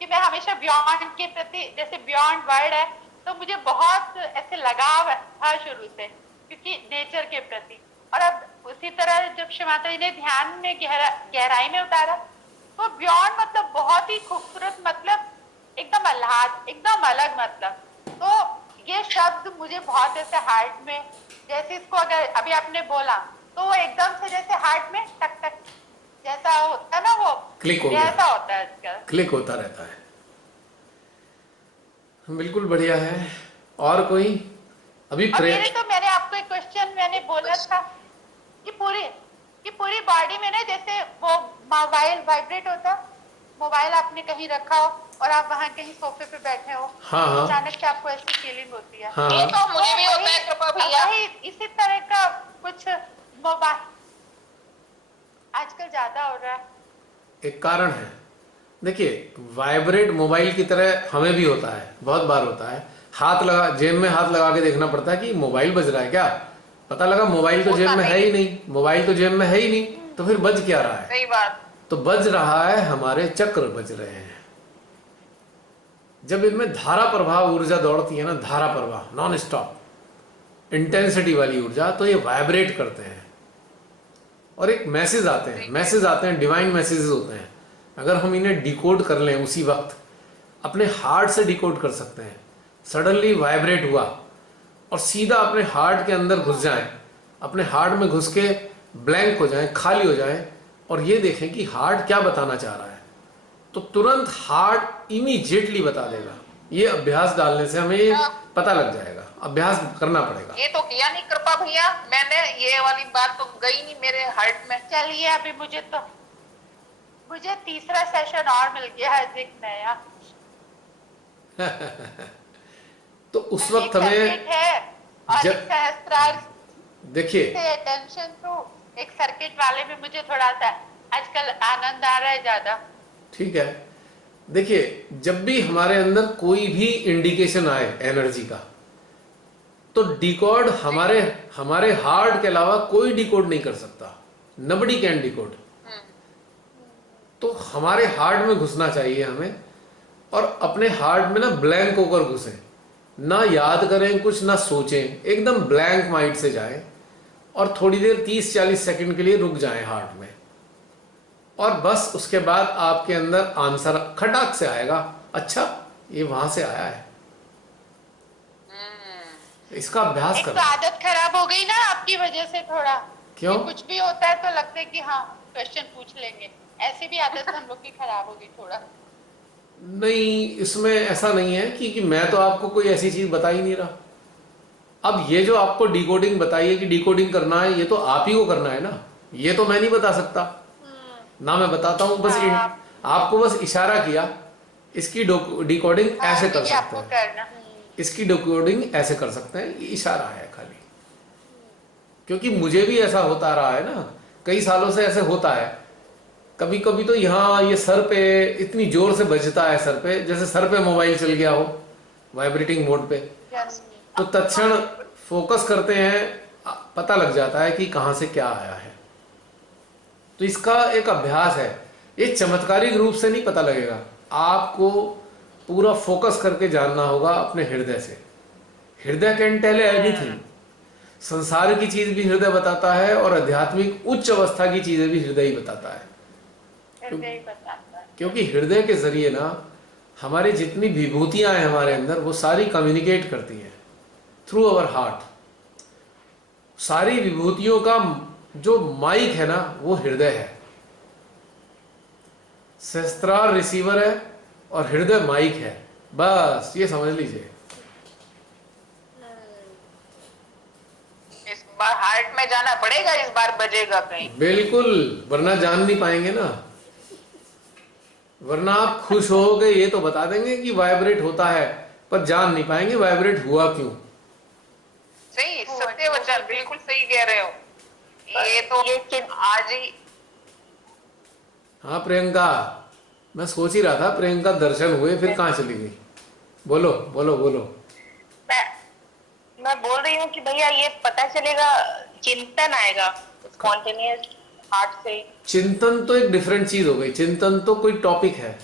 कि मैं हमेशा बियॉन्ड के प्रति, जैसे बियॉन्ड वर्ड है तो मुझे बहुत ऐसे लगाव था शुरू से, क्योंकि नेचर के प्रति। और अब उसी तरह जब श्री माता जी ने ध्यान में गहराई में उतारा तो बियॉन्ड मतलब बहुत ही खूबसूरत, मतलब एकदम आह्लाद, एकदम अलग मतलब। तो ये शब्द मुझे बहुत ऐसे हार्ट में, जैसे इसको अगर अभी आपने बोला तो वो एकदम से जैसे हार्ट में टक टक जैसा होता है ना, वो क्लिक हो गया, ऐसा होता है इसका, क्लिक होता रहता है। बिल्कुल बढ़िया है। और कोई अभी और मैंने आपको एक क्वेश्चन मैंने बोला था कि पूरी बॉडी में ना, जैसे वो मोबाइल वाइब्रेट होता, मोबाइल आपने कहीं रखा हो और आप वहाँ कहीं सोफे पे बैठे हो, हाँ हाँ अचानक से आपको ऐसी फीलिंग होती है। हाँ ये तो मुझे भी होता है कृपा भैया। वही इसी तरह का कुछ मोबाइल आजकल ज्यादा हो रहा है। एक कारण है। देखिए, वाइब्रेट मोबाइल की तरह हमें भी होता है, बहुत बार होता है। हाथ लगा, जेब में हाथ लगा के देखना पड़ता है कि मोबाइल बज रहा है क्या। पता लगा मोबाइल तो जेब में है ही नहीं, मोबाइल तो जेब में है ही नहीं, तो फिर बज क्या रहा है? सही बात। तो बज रहा है, हमारे चक्र बज रहे हैं। जब इनमें धारा प्रवाह ऊर्जा दौड़ती है ना, धारा प्रवाह नॉन स्टॉप इंटेंसिटी वाली ऊर्जा, तो ये वाइब्रेट करते हैं और एक मैसेज आते हैं, डिवाइन मैसेजेस होते हैं। अगर हम इन्हें डिकोड कर लें उसी वक्त, अपने हार्ट से डिकोड कर सकते हैं। सडनली वाइब्रेट हुआ और सीधा अपने हार्ट के अंदर घुस जाएं, अपने हार्ट में घुस के ब्लैंक हो जाएं, खाली हो जाएं, और ये देखें कि हार्ट क्या बताना चाह रहा है, तो तुरंत हार्ट इमीडिएटली बता देगा। ये अभ्यास डालने से हमें ये पता लग जाएगा, अभ्यास करना पड़ेगा। ये तो किया नहीं कृपा भैया मैंने, ये वाली बात तो गई नहीं मेरे हार्ट में। चलिए अभी मुझे तीसरा सेशन और मिल गया है एक नया। तो उस वक्त हमें है और एक सहस्त्रार देखिए, अटेंशन टू एक सर्किट वाले में मुझे थोड़ा सा आजकल आनंद आ रहा है ज्यादा। ठीक है। देखिए, जब भी हमारे अंदर कोई भी इंडिकेशन आए एनर्जी का, तो डिकोड हमारे हार्ट के अलावा कोई डिकोड नहीं कर सकता। नबडी कैन डिकोड। तो हमारे हार्ट में घुसना चाहिए हमें, और अपने हार्ट में ना ब्लैंक होकर घुसे, ना याद करें कुछ, ना सोचें, एकदम ब्लैंक माइंड से जाएं और थोड़ी देर 30-40 सेकंड के लिए रुक जाएं हार्ट में, और बस उसके बाद आपके अंदर आंसर खटाक से आएगा, अच्छा ये वहां से आया है। इसका अभ्यास तो करो। आदत खराब हो गई ना आपकी वजह से थोड़ा। क्यों? कुछ भी होता है तो लगता है कि हाँ क्वेश्चन पूछ लेंगे, ऐसी भी आदत हम लोग की खराब हो गई थोड़ा। नहीं, इसमें ऐसा नहीं है कि मैं तो आपको कोई ऐसी चीज बता ही नहीं रहा। अब ये जो आपको डिकोडिंग बताइए कि डिकोडिंग करना है, ये तो आप ही को करना है ना, ये तो मैं नहीं बता सकता ना। मैं बताता हूँ बस, आपको बस इशारा किया, इसकी डिकोडिंग ऐसे कर सकते हैं, इसकी डिकोडिंग ऐसे कर सकते हैं, ये इशारा है खाली। क्योंकि मुझे भी ऐसा होता रहा है ना, कई सालों से ऐसे होता है। कभी कभी तो यहाँ ये सर पे इतनी जोर से बजता है, सर पे, जैसे सर पे मोबाइल चल गया हो वाइब्रेटिंग मोड पे। तो तत्क्षण फोकस करते हैं, पता लग जाता है कि कहाँ से क्या आया है। तो इसका एक अभ्यास है, ये चमत्कारिक रूप से नहीं पता लगेगा, आपको पूरा फोकस करके जानना होगा अपने हृदय से। हृदय कैन टेल एनीथिंग। संसार की चीज भी हृदय बताता है, और आध्यात्मिक उच्च अवस्था की चीजें भी हृदय ही बताता है। क्योंकि हृदय के जरिए ना हमारी जितनी विभूतियां हैं हमारे अंदर, वो सारी कम्युनिकेट करती हैं थ्रू अवर हार्ट। सारी विभूतियों का जो माइक है ना, वो हृदय है। सहस्त्रार रिसीवर है और हृदय माइक है, बस ये समझ लीजिए। इस बार हार्ट में जाना पड़ेगा, इस बार बजेगा कहीं। बिल्कुल, वरना जान नहीं पाएंगे ना। वरना आप खुश होगे ये तो बता देंगे कि वाइब्रेट होता है, पर जान नहीं पाएंगे वाइब्रेट हुआ क्यों। सही, सत्य वचन, बिल्कुल सही कह रहे हो। ये तो आज ही। हाँ प्रियंका, मैं सोच ही रहा था प्रियंका दर्शन हुए फिर कहाँ चली गई। बोलो बोलो बोलो। मैं बोल रही हूँ कि भैया ये पता चलेगा, चिंतन आएगा स्पॉन्टेनियस हार्ट से। चिंतन तो एक डिफरेंट चीज हो गई। चिंतन तो कोई टॉपिक है,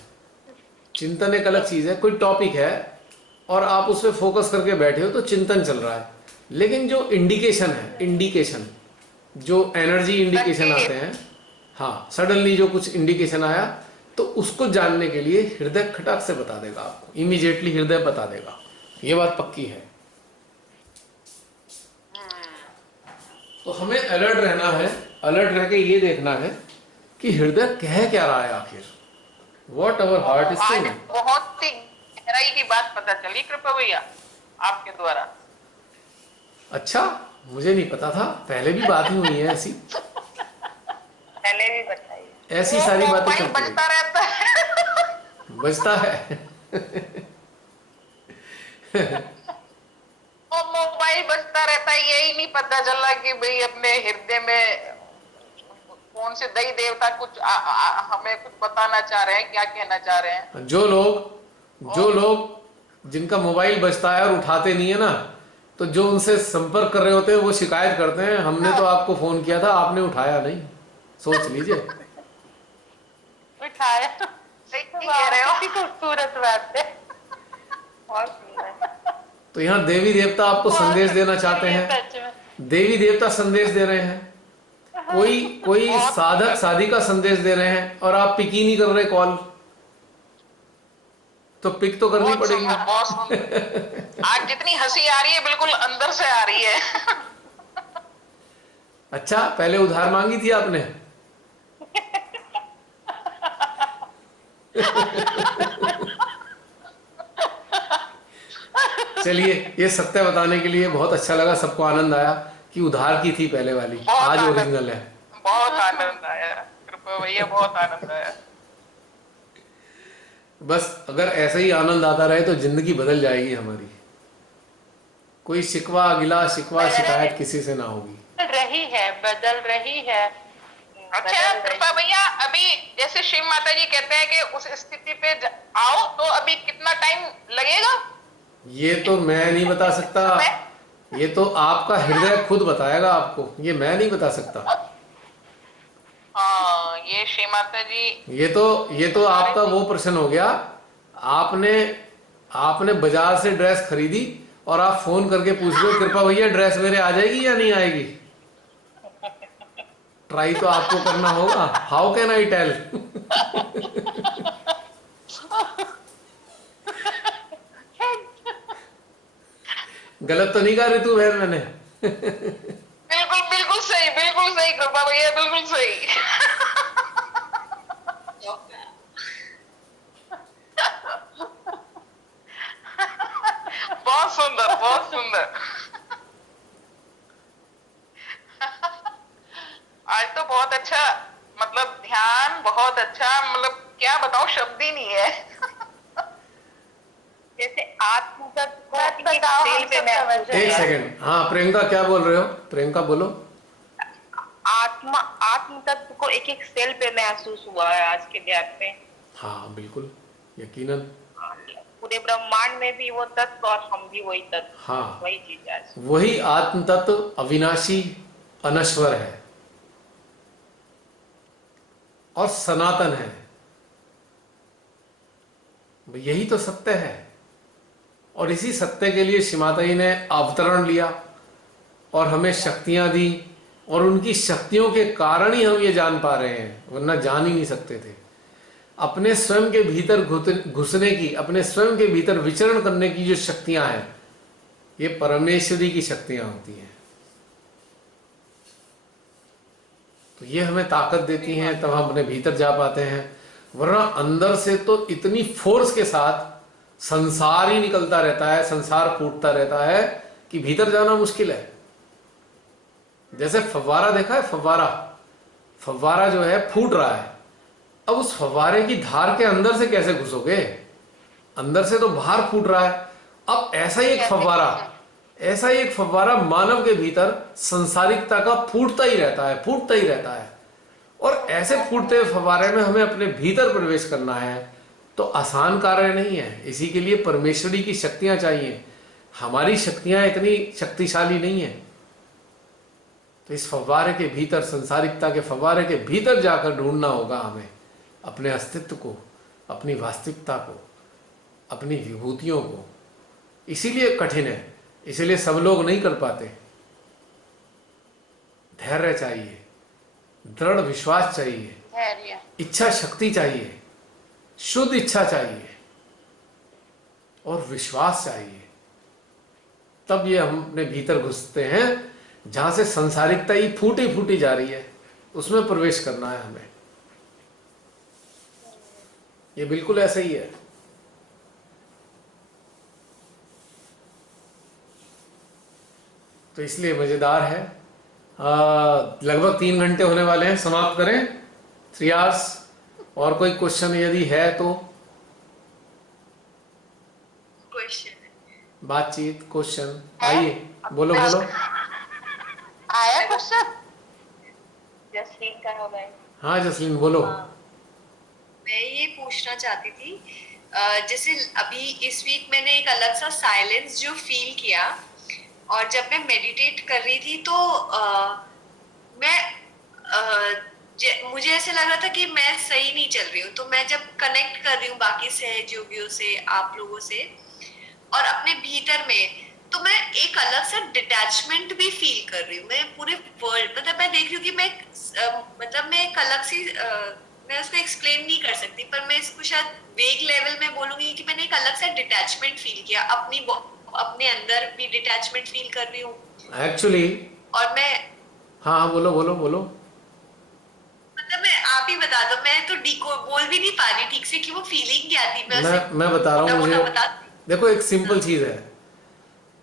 चिंतन एक अलग चीज है। कोई टॉपिक है और आप उस पर फोकस करके बैठे हो तो चिंतन चल रहा है। लेकिन जो इंडिकेशन है, इंडिकेशन जो एनर्जी इंडिकेशन आते हैं, हाँ, सडनली जो कुछ इंडिकेशन आया तो उसको जानने के लिए हृदय खटाक से बता देगा आपको, इमीडिएटली हृदय बता देगा। ये बात पक्की है। तो हमें अलर्ट रहना है, अलर्ट रह के ये देखना है कि हृदय कह क्या रहा है आखिर, what our heart is saying. बहुत ही गहराई की बात पता चली कृपा भैया आपके द्वारा। अच्छा, मुझे नहीं पता था, पहले भी बात ही हुई है ऐसी, पहले भी बताइए। ऐसी वो सारी बातें मोबाइल चलती बजता रहता है है, बजता है। वो मोबाइल बजता रहता है, यही नहीं पता चला कि भाई अपने हृदय में कौन से दई देवता कुछ हमें कुछ बताना चाह रहे हैं, क्या कहना चाह रहे हैं। जो लोग जिनका मोबाइल बजता है और उठाते नहीं है ना, तो जो उनसे संपर्क कर रहे होते हैं वो शिकायत करते हैं, हमने तो आपको फोन किया था, आपने उठाया नहीं। सोच लीजिए। उठाया। सही कह रहे हो। कितनी खूबसूरत बात है। बहुत सुंदर। तो यहाँ देवी देवता आपको संदेश देना चाहते हैं, सच में। देवी देवता संदेश दे रहे हैं, कोई कोई बहुत साधक साधिका संदेश दे रहे हैं, और आप पिक ही नहीं कर रहे कॉल, तो पिक तो करनी बहुत पड़ेगी। सुंदर, बहुत सुंदर। आज जितनी हंसी आ रही है बिल्कुल अंदर से आ रही है। अच्छा, पहले उधार मांगी थी आपने? चलिए, ये सत्य बताने के लिए बहुत अच्छा लगा, सबको आनंद आया कि उधार की थी पहले वाली, बहुत आज आनंद। ओरिजिनल है। बहुत आनंद आया कृपा भैया, बहुत आनंद आया। बस अगर ऐसे ही आनंद आता रहे तो जिंदगी बदल जाएगी हमारी, कोई शिकवा गिला शिकवा शिकायत किसी से ना होगी। बदल रही है। अच्छा कृपा भैया, अभी जैसे शिव माता जी कहते हैं कि उस स्थिति पे आओ, तो अभी कितना टाइम लगेगा? ये तो मैं नहीं बता सकता, ये तो आपका हृदय खुद बताएगा आपको, ये मैं नहीं बता सकता। हाँ, ये शिव माता जी। ये तो आपका वो प्रश्न हो गया, आपने आपने बाजार से ड्रेस खरीदी और आप फोन करके पूछ रहे हो कृपा भैया ड्रेस मेरे आ जाएगी या नहीं आएगी। ट्राई तो आपको करना होगा, हाउ कैन आई टेल। गलत तो नहीं कहा ऋतु बहन मैंने? बिल्कुल बिल्कुल सही कृपा भैया, बिल्कुल सही। बहुत सुंदर, बहुत सुंदर। आज तो बहुत अच्छा, मतलब ध्यान बहुत अच्छा, मतलब क्या बताऊं, शब्द ही नहीं है। जैसे आत्म तत्व बात को एक बताओ, सेल हम पे सब मैं समझ रहे एक हैं। सेकंड, हाँ प्रियंका क्या बोल रहे हो? प्रियंका बोलो। आत्म तत्व को एक एक सेल पे महसूस हुआ है आज के ध्यान में। हाँ बिल्कुल, यकीनन। पूरे ब्रह्मांड में भी वो तत्व और हम भी वही तत्व, हाँ, वही चीज है। वही आत्म तत्व अविनाशी अनश्वर है और सनातन है, यही तो सत्य है। और इसी सत्य के लिए श्री माता जी ने अवतरण लिया और हमें शक्तियां दी, और उनकी शक्तियों के कारण ही हम ये जान पा रहे हैं, वरना जान ही नहीं सकते थे। अपने स्वयं के भीतर घुसने की, अपने स्वयं के भीतर विचरण करने की जो शक्तियां हैं, ये परमेश्वरी की शक्तियां होती हैं। तो ये हमें ताकत देती हैं, तब हम अपने भीतर जा पाते हैं, वरना अंदर से तो इतनी फोर्स के साथ संसार ही निकलता रहता है, संसार फूटता रहता है कि भीतर जाना मुश्किल है। जैसे फव्वारा देखा है, फव्वारा जो है फूट रहा है, अब उस फव्वारे की धार के अंदर से कैसे घुसोगे? अंदर से तो बाहर फूट रहा है। अब ऐसा ही एक फव्वारा मानव के भीतर संसारिकता का फूटता ही रहता है। और ऐसे फूटते हुए फव्वारे में हमें अपने भीतर प्रवेश करना है, तो आसान कार्य नहीं है। इसी के लिए परमेश्वरी की शक्तियां चाहिए, हमारी शक्तियां इतनी शक्तिशाली नहीं है। तो इस फव्वारे के भीतर, संसारिकता के फव्वारे के भीतर जाकर ढूंढना होगा हमें अपने अस्तित्व को, अपनी वास्तविकता को, अपनी विभूतियों को। इसीलिए कठिन है, इसीलिए सब लोग नहीं कर पाते। धैर्य चाहिए, दृढ़ विश्वास चाहिए, धैर्य। इच्छा शक्ति चाहिए, शुद्ध इच्छा चाहिए और विश्वास चाहिए। तब ये हम अपने भीतर घुसते हैं, जहां से संसारिकता ही फूटी फूटी जा रही है, उसमें प्रवेश करना है हमें। ये बिल्कुल ऐसा ही है। तो इसलिए मजेदार है। लगभग 3 घंटे होने वाले हैं, समाप्त करें 3 आवर्स। और कोई क्वेश्चन यदि है तो क्वेश्चन बातचीत, क्वेश्चन, है? आइए बोलो बोलो। आया क्वेश्चन? जसलीन का होगा। हाँ जसलीन बोलो। मैं ये पूछना चाहती थी, जैसे अभी इस वीक मैंने एक अलग सा साइलेंस जो फील किया, और जब मैं मेडिटेट कर रही थी तो मुझे ऐसे लग रहा था कि मैं सही नहीं चल रही हूँ। तो मैं जब कनेक्ट कर रही हूँ बाकी सहयोगियों से, आप लोगों से, और अपने भीतर में, तो मैं एक अलग सा डिटैचमेंट भी फील कर रही हूँ। मैं पूरे वर्ल्ड, मतलब मैं देख रही हूँ कि मैं मतलब मैं एक अलग सी मैं उसको एक्सप्लेन नहीं कर सकती, पर मैं इसको शायद वेग लेवल में बोलूंगी कि मैंने एक अलग सा डिटैचमेंट फील किया, अपने अंदर भी डिटैचमेंट फील कर रही हूँ एक्चुअली और मैं, हाँ बोलो बोलो बोलो। मतलब मैं, आप ही बता दो, मैं तो बोल भी नहीं पा रही ठीक से कि वो फीलिंग क्या थी। मैं बता रहा हूँ। मुझे बता, देखो, एक सिंपल चीज है,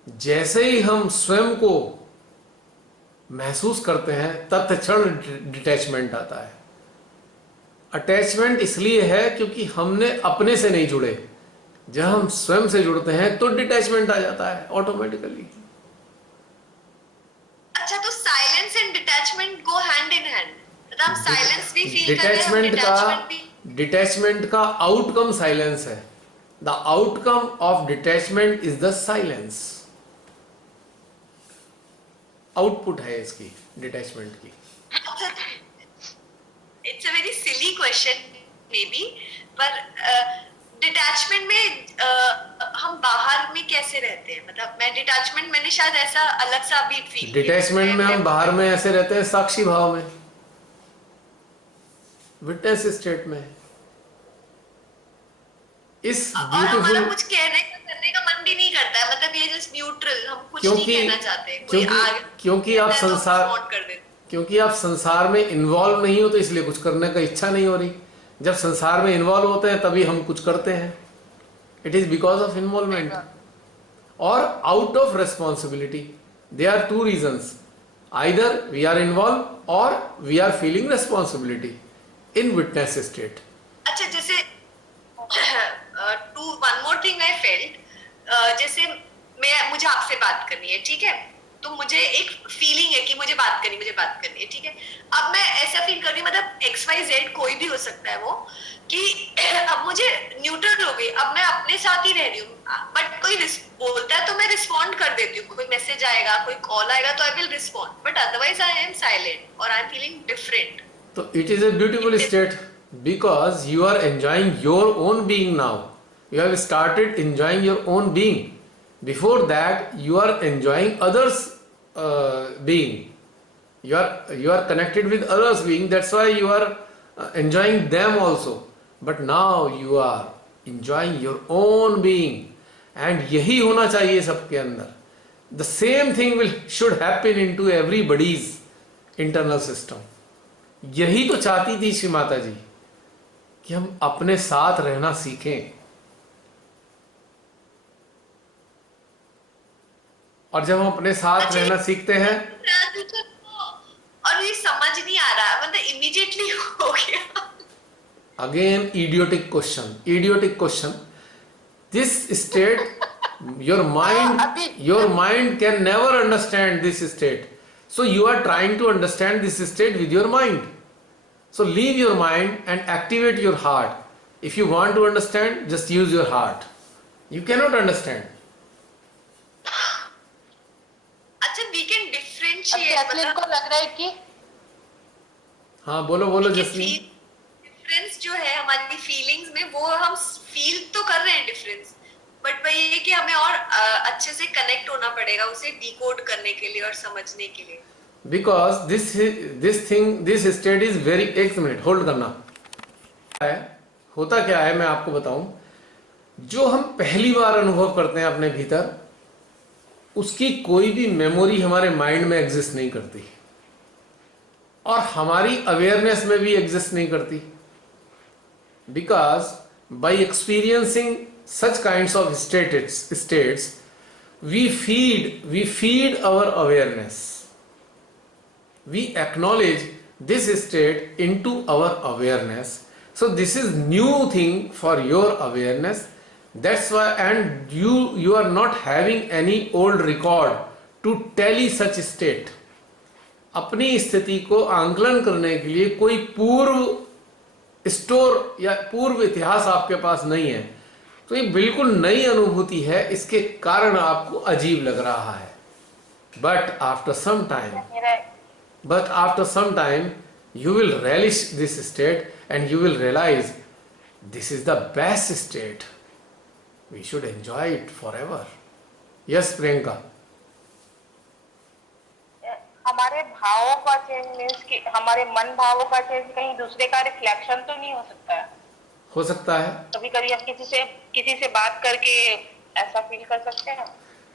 जैसे ही हम स्वयं को महसूस करते हैं तत्क्षण डिटैचमेंट आता है। अटैचमेंट इसलिए है क्योंकि हमने अपने से नहीं जुड़े। जब हम स्वयं से जुड़ते हैं तो डिटैचमेंट आ जाता है ऑटोमेटिकली। अच्छा, तो silence and detachment go hand in hand. मतलब हम साइलेंस भी फील कर रहे हैं, डिटैचमेंट भी। डिटैचमेंट का आउटकम साइलेंस है। The outcome of detachment is the silence. Output है इसकी, डिटैचमेंट की। It's a very silly question may be, पर डिटैचमेंट में हम बाहर में कैसे रहते हैं? मतलब मैं डिटैचमेंट, मैंने शायद ऐसा अलग सा भी फील। डिटैचमेंट में हम बाहर में ऐसे रहते हैं, साक्षी भाव में, विटनेस स्टेट में। इस ब्यूटीफुल, मतलब कुछ कहने का, करने का मन भी नहीं करता है। मतलब ये जस्ट न्यूट्रल, हम कुछ नहीं क्योंकि कहना चाहते। कोई क्योंकि आप संसार, कर देते। क्योंकि आप संसार में इन्वॉल्व नहीं हो, तो इसलिए कुछ करने का इच्छा नहीं हो रही। जब संसार में इन्वॉल्व होते हैं तभी हम कुछ करते हैं। It is because of involvement or out of responsibility. They are 2 reasons, either we are involve or we are feeling responsibility in witness state. अच्छा, जैसे one more thing I felt, जैसे मुझे आपसे बात करनी है, ठीक है, तो मुझे एक फीलिंग है कि मुझे बात करनी है, ठीक है। अब मैं ऐसा फील कर रही हूँ, मतलब XYZ कोई भी हो सकता है वो, कि अब मुझे न्यूट्रल हो गई, अब मैं अपने साथ ही रह रही हूँ, बट कोई बोलता है तो मैं रिस्पॉन्ड कर देती हूँ। कोई मैसेज आएगा, कोई कॉल आएगा तो I will respond, but otherwise I am silent और आई एम फीलिंग डिफरेंट। तो it is a beautiful state because you are enjoying your own being now. You have started enjoying your own being. Before that, you are enjoying others' being. You are connected with others' being. That's why you are enjoying them also. But now you are enjoying your own being. And यही होना चाहिए सबके अंदर. The same thing should happen into everybody's internal system. यही तो चाहती थी श्री माता जी, कि हम अपने साथ रहना सीखें। और जब हम अपने साथ रहना सीखते हैं, और ये समझ नहीं आ रहा, मतलब इमीडिएटली हो गया। Again idiotic question. This state, your mind can never understand this state. So you are trying to understand this state with your mind. So leave your mind and activate your heart. If you want to understand, just use your heart. You cannot understand. अच्छा, we can differentiate, Jasleen को लग रहा है कि हाँ बोलो Jasleen. Difference जो है हमारी फीलिंग्स में, वो हम फील तो कर रहे हैं डिफरेंस, बट वही है कि हमें और अच्छे से कनेक्ट होना पड़ेगा उसे डिकोड करने के लिए और समझने के लिए। Because this state is very, एक मिनट होल्ड करना है। होता क्या है मैं आपको बताऊं, जो हम पहली बार अनुभव करते हैं अपने भीतर, उसकी कोई भी मेमोरी हमारे माइंड में एग्जिस्ट नहीं करती और हमारी अवेयरनेस में भी एग्जिस्ट नहीं करती। Because by experiencing such kinds of states, we feed our awareness. We acknowledge this state into our awareness. So this is new thing for your awareness. That's why, and you are not having any old record to tally such state. अपनी स्थिति को आंकलन करने के लिए कोई पूर्व store या पूर्व इतिहास आपके पास नहीं है, तो ये बिल्कुल नई अनुभूति है, इसके कारण आपको अजीब लग रहा है. But after some time you will relish this state and you will realize this is the best state. We should enjoy it forever. Yes, Priyanka. हमारे भावों का चेंज मीन्स कि हमारे मन भावों का चेंज कहीं दूसरे का रिफ्लेक्शन तो नहीं हो सकता है? हो सकता है. कभी कभी हम किसी से बात करके ऐसा फील कर सकते हैं.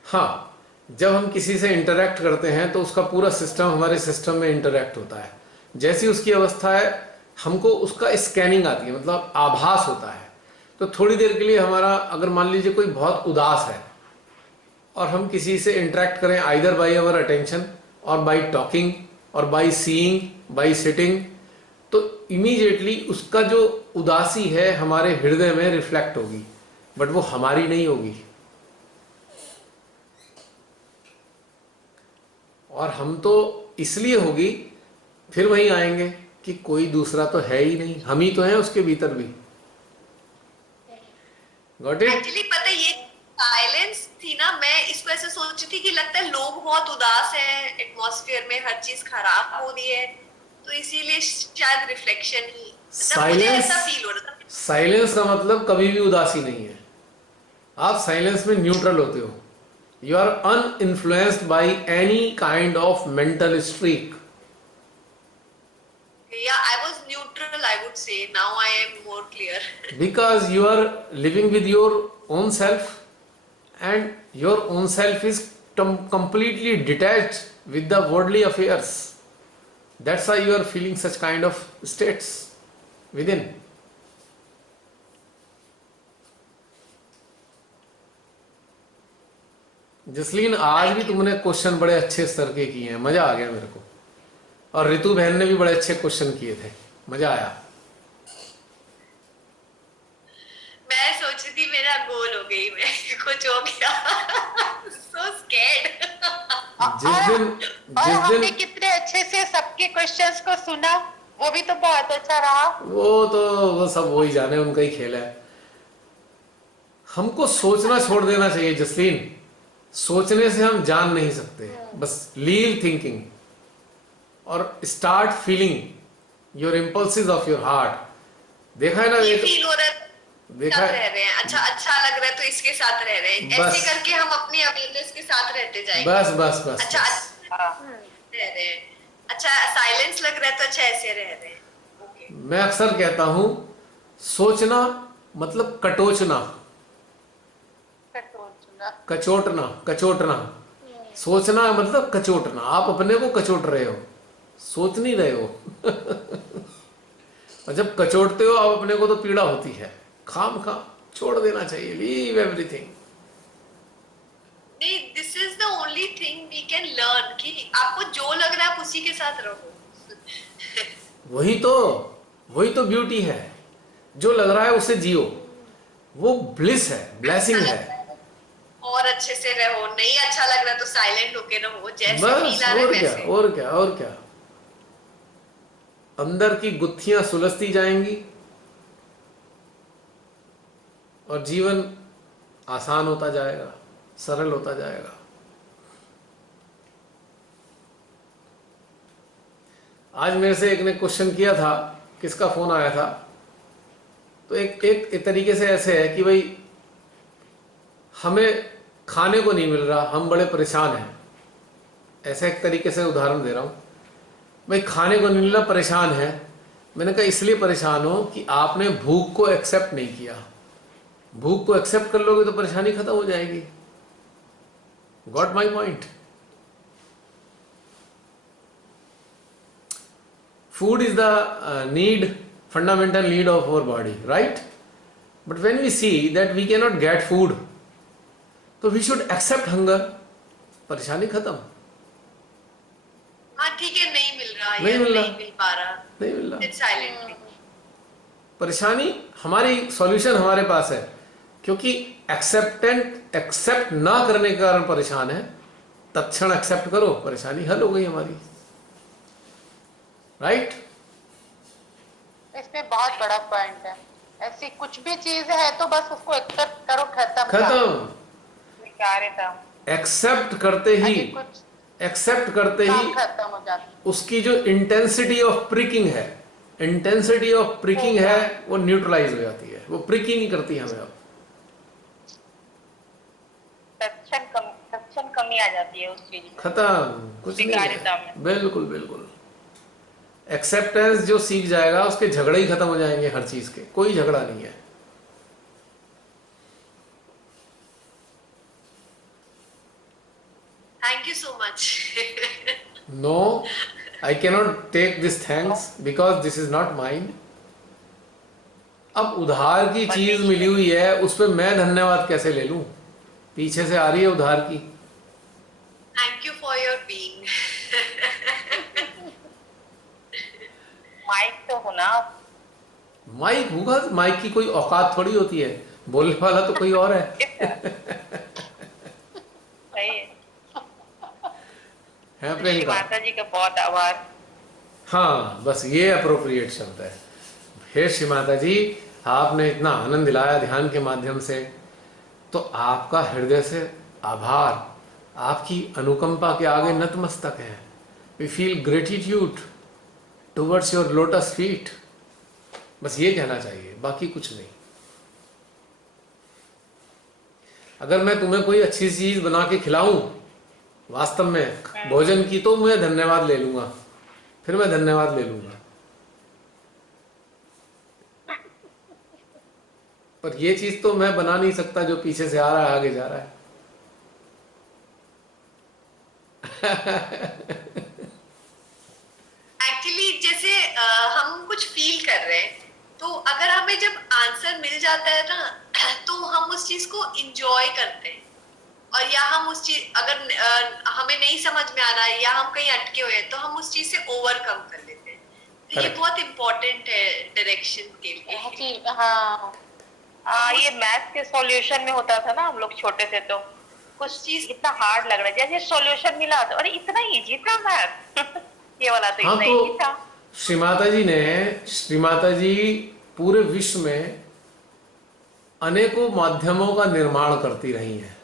हाँ, जब हम किसी से इंटरेक्ट करते हैं तो उसका पूरा सिस्टम हमारे सिस्टम में इंटरेक्ट होता है. जैसी उसकी अवस्था है हमको उसका स्कैनिंग आती है, मतलब आभास होता है. तो थोड़ी देर के लिए हमारा, अगर मान लीजिए कोई बहुत उदास है और हम किसी से इंटरेक्ट करें आइदर बाय अवर अटेंशन और बाय टॉकिंग और बाय सीइंग, बाय सिटिंग, तो इमीडिएटली उसका जो उदासी है हमारे हृदय में रिफ्लेक्ट होगी, बट वो हमारी नहीं होगी. और हम तो इसलिए होगी, फिर वहीं आएंगे कि कोई दूसरा तो है ही नहीं, हम ही तो हैं उसके भीतर भी. Got it? एक्चुअली पता है ये साइलेंस थी ना, मैं इसको ऐसे सोच रही थी कि लगता है लोग बहुत उदास हैं, एटमॉस्फेयर में हर चीज खराब हो रही है, तो इसीलिए शायद रिफ्लेक्शन ही. मुझे ऐसा फील हो रहा था. साइलेंस का मतलब कभी भी उदासी नहीं है. आप साइलेंस में न्यूट्रल होते हो. You are uninfluenced by any kind of mental streak. Yeah, I was neutral, I would say. Now I am more clear. Because you are living with your own self, and your own self is completely detached with the worldly affairs. That's why you are feeling such kind of states within. Jasleen, आज भी तुमने question बड़े अच्छे स्तर के किए हैं, मजा आ गया मेरे को. और रितु बहन ने भी बड़े अच्छे क्वेश्चन किए थे, मजा आया. मैं सोच रही थी मेरा गोल हो गई, मैं कुछ हो गया. So scared. जिस दिन हमने कितने अच्छे से सबके क्वेश्चंस को सुना, वो भी तो बहुत अच्छा रहा. वो सब वही जाने, उनका ही खेल है. हमको सोचना छोड़ देना चाहिए जसलीन. सोचने से हम जान नहीं सकते, बस लीव थिंकिंग और start feeling your impulses of your heart. देखा है ना, ये फील हो रहा है, देखा रह रहे हैं, अच्छा लग रहा है तो इसके साथ रह रहे हैं. ऐसे करके हम अपनी अवेयरनेस के साथ रहते जाएंगे. बस अच्छा रह रहे हैं. अच्छा साइलेंस लग रहा है तो अच्छा ऐसे रह रहे हैं. ओके. मैं अक्सर कहता हूं, सोचना मतलब कटोचना, कचोटना. सोचना मतलब कचोटना. आप अपने को कचोट रहे हो, सोच नहीं रहे हो. और जब कचोटते हो आप अपने को तो पीड़ा होती है. खाम छोड़ देना चाहिए. Leave everything. नहीं, this is the only thing we can learn कि आपको जो लग रहा है आप उसी के साथ रहो. वही तो ब्यूटी है. जो लग रहा है उसे जियो, वो ब्लिस है, ब्लेसिंग है. और अच्छे से रहो. नहीं अच्छा लग रहा है तो साइलेंट होके रहो, जैसे फील आ रहा है वैसे. और क्या. अंदर की गुत्थियां सुलझती जाएंगी और जीवन आसान होता जाएगा, सरल होता जाएगा. आज मेरे से एक ने क्वेश्चन किया था, किसका फोन आया था, तो एक तरीके से ऐसे है कि भाई हमें खाने को नहीं मिल रहा, हम बड़े परेशान हैं. ऐसा एक तरीके से उदाहरण दे रहा हूं. भाई खाने को नहीं मिल रहा, परेशान है. मैंने कहा इसलिए परेशान हो कि आपने भूख को एक्सेप्ट नहीं किया. भूख को एक्सेप्ट कर लोगे तो परेशानी खत्म हो जाएगी. Got my point? Food is the fundamental need of our body, right? But when we see that we cannot get food, तो वी शुड एक्सेप्ट हंगर, परेशानी खत्म। हाँ ठीक है, नहीं मिल रहा नहीं या मिल रहा, नहीं मिल पा रहा, नहीं मिल रहा, साइलेंटली। परेशानी हमारी, सॉल्यूशन हमारे पास है, क्योंकि एक्सेप्ट ना करने के कारण परेशान है। तत्क्षण एक्सेप्ट करो, परेशानी हल हो गई हमारी, राइट? इसमें बहुत बड़ा पॉइंट है। ऐसी कुछ भी चीज है तो बस उसको एक्सेप्ट करो, खत्म खत्म। स्वीकार्यता। एक्सेप्ट करते ही, आगे कुछ एक्सेप्ट करते ही काम खत्म हो जाता है। उसकी जो इंटेंसिटी ऑफ प्रिकिंग है, इंटेंसिटी ऑफ प्रिकिंग है, वो न्यूट्रलाइज हो जाती है, वो प्रिक ही नहीं करती हमें अब। तत्क्षण कमी आ जाती है उस चीज में। खत्म, कुछ नहीं स्वीकार्यता है। में। बिल्कुल बिल्कुल। एक्सेप्टेंस जो सीख जाएगा उसके झगड़े ही खत्म हो जाएंगे, हर चीज के, कोई झगड़ा नहीं है। Thank you so much. No, I cannot take this thanks because this is not mind. अब उधार की चीज मिली हुई है, उस पर मैं धन्यवाद कैसे ले लूं? पीछे से आ रही है उधार की। Thank you for your being. Mic तो होना। माइक होगा, माइक की कोई औकात थोड़ी होती है, बोलने वाला तो कोई और है। सही है है। प्रियंका? माता जी का बहुत आभार। हाँ, बस ये अप्रोप्रिएट शब्द है। हे श्री माता जी, आपने इतना आनंद दिलाया ध्यान के माध्यम से, तो आपका हृदय से आभार, आपकी अनुकंपा के आगे नतमस्तक है। We feel gratitude towards your lotus feet. बस ये कहना चाहिए, बाकी कुछ नहीं। अगर मैं तुम्हें कोई अच्छी चीज बना के खिलाऊं वास्तव में भोजन की, तो मैं धन्यवाद ले लूंगा, फिर मैं धन्यवाद ले लूंगा। पर ये चीज तो मैं बना नहीं सकता जो पीछे से आ रहा है, आगे जा रहा है। एक्चुअली जैसे हम कुछ फील कर रहे हैं, तो अगर हमें जब आंसर मिल जाता है ना, तो हम उस चीज को इंजॉय करते हैं। और या हम उस चीज, अगर हमें नहीं समझ में आ रहा है या हम कहीं अटके हुए हैं, तो हम उस चीज से ओवरकम कर लेते हैं। तो ये बहुत इंपॉर्टेंट है डायरेक्शन के लिए। हाँ, ये मैथ के सॉल्यूशन में होता था ना, हम लोग छोटे थे तो कुछ चीज इतना हार्ड लग रहा है, जैसे सॉल्यूशन मिला तो अरे इतना इजी था मैथ। ये वाला तो हाँ, इतना तो इजी था। श्री माता जी पूरे विश्व में अनेकों माध्यमों का निर्माण करती रही हैं,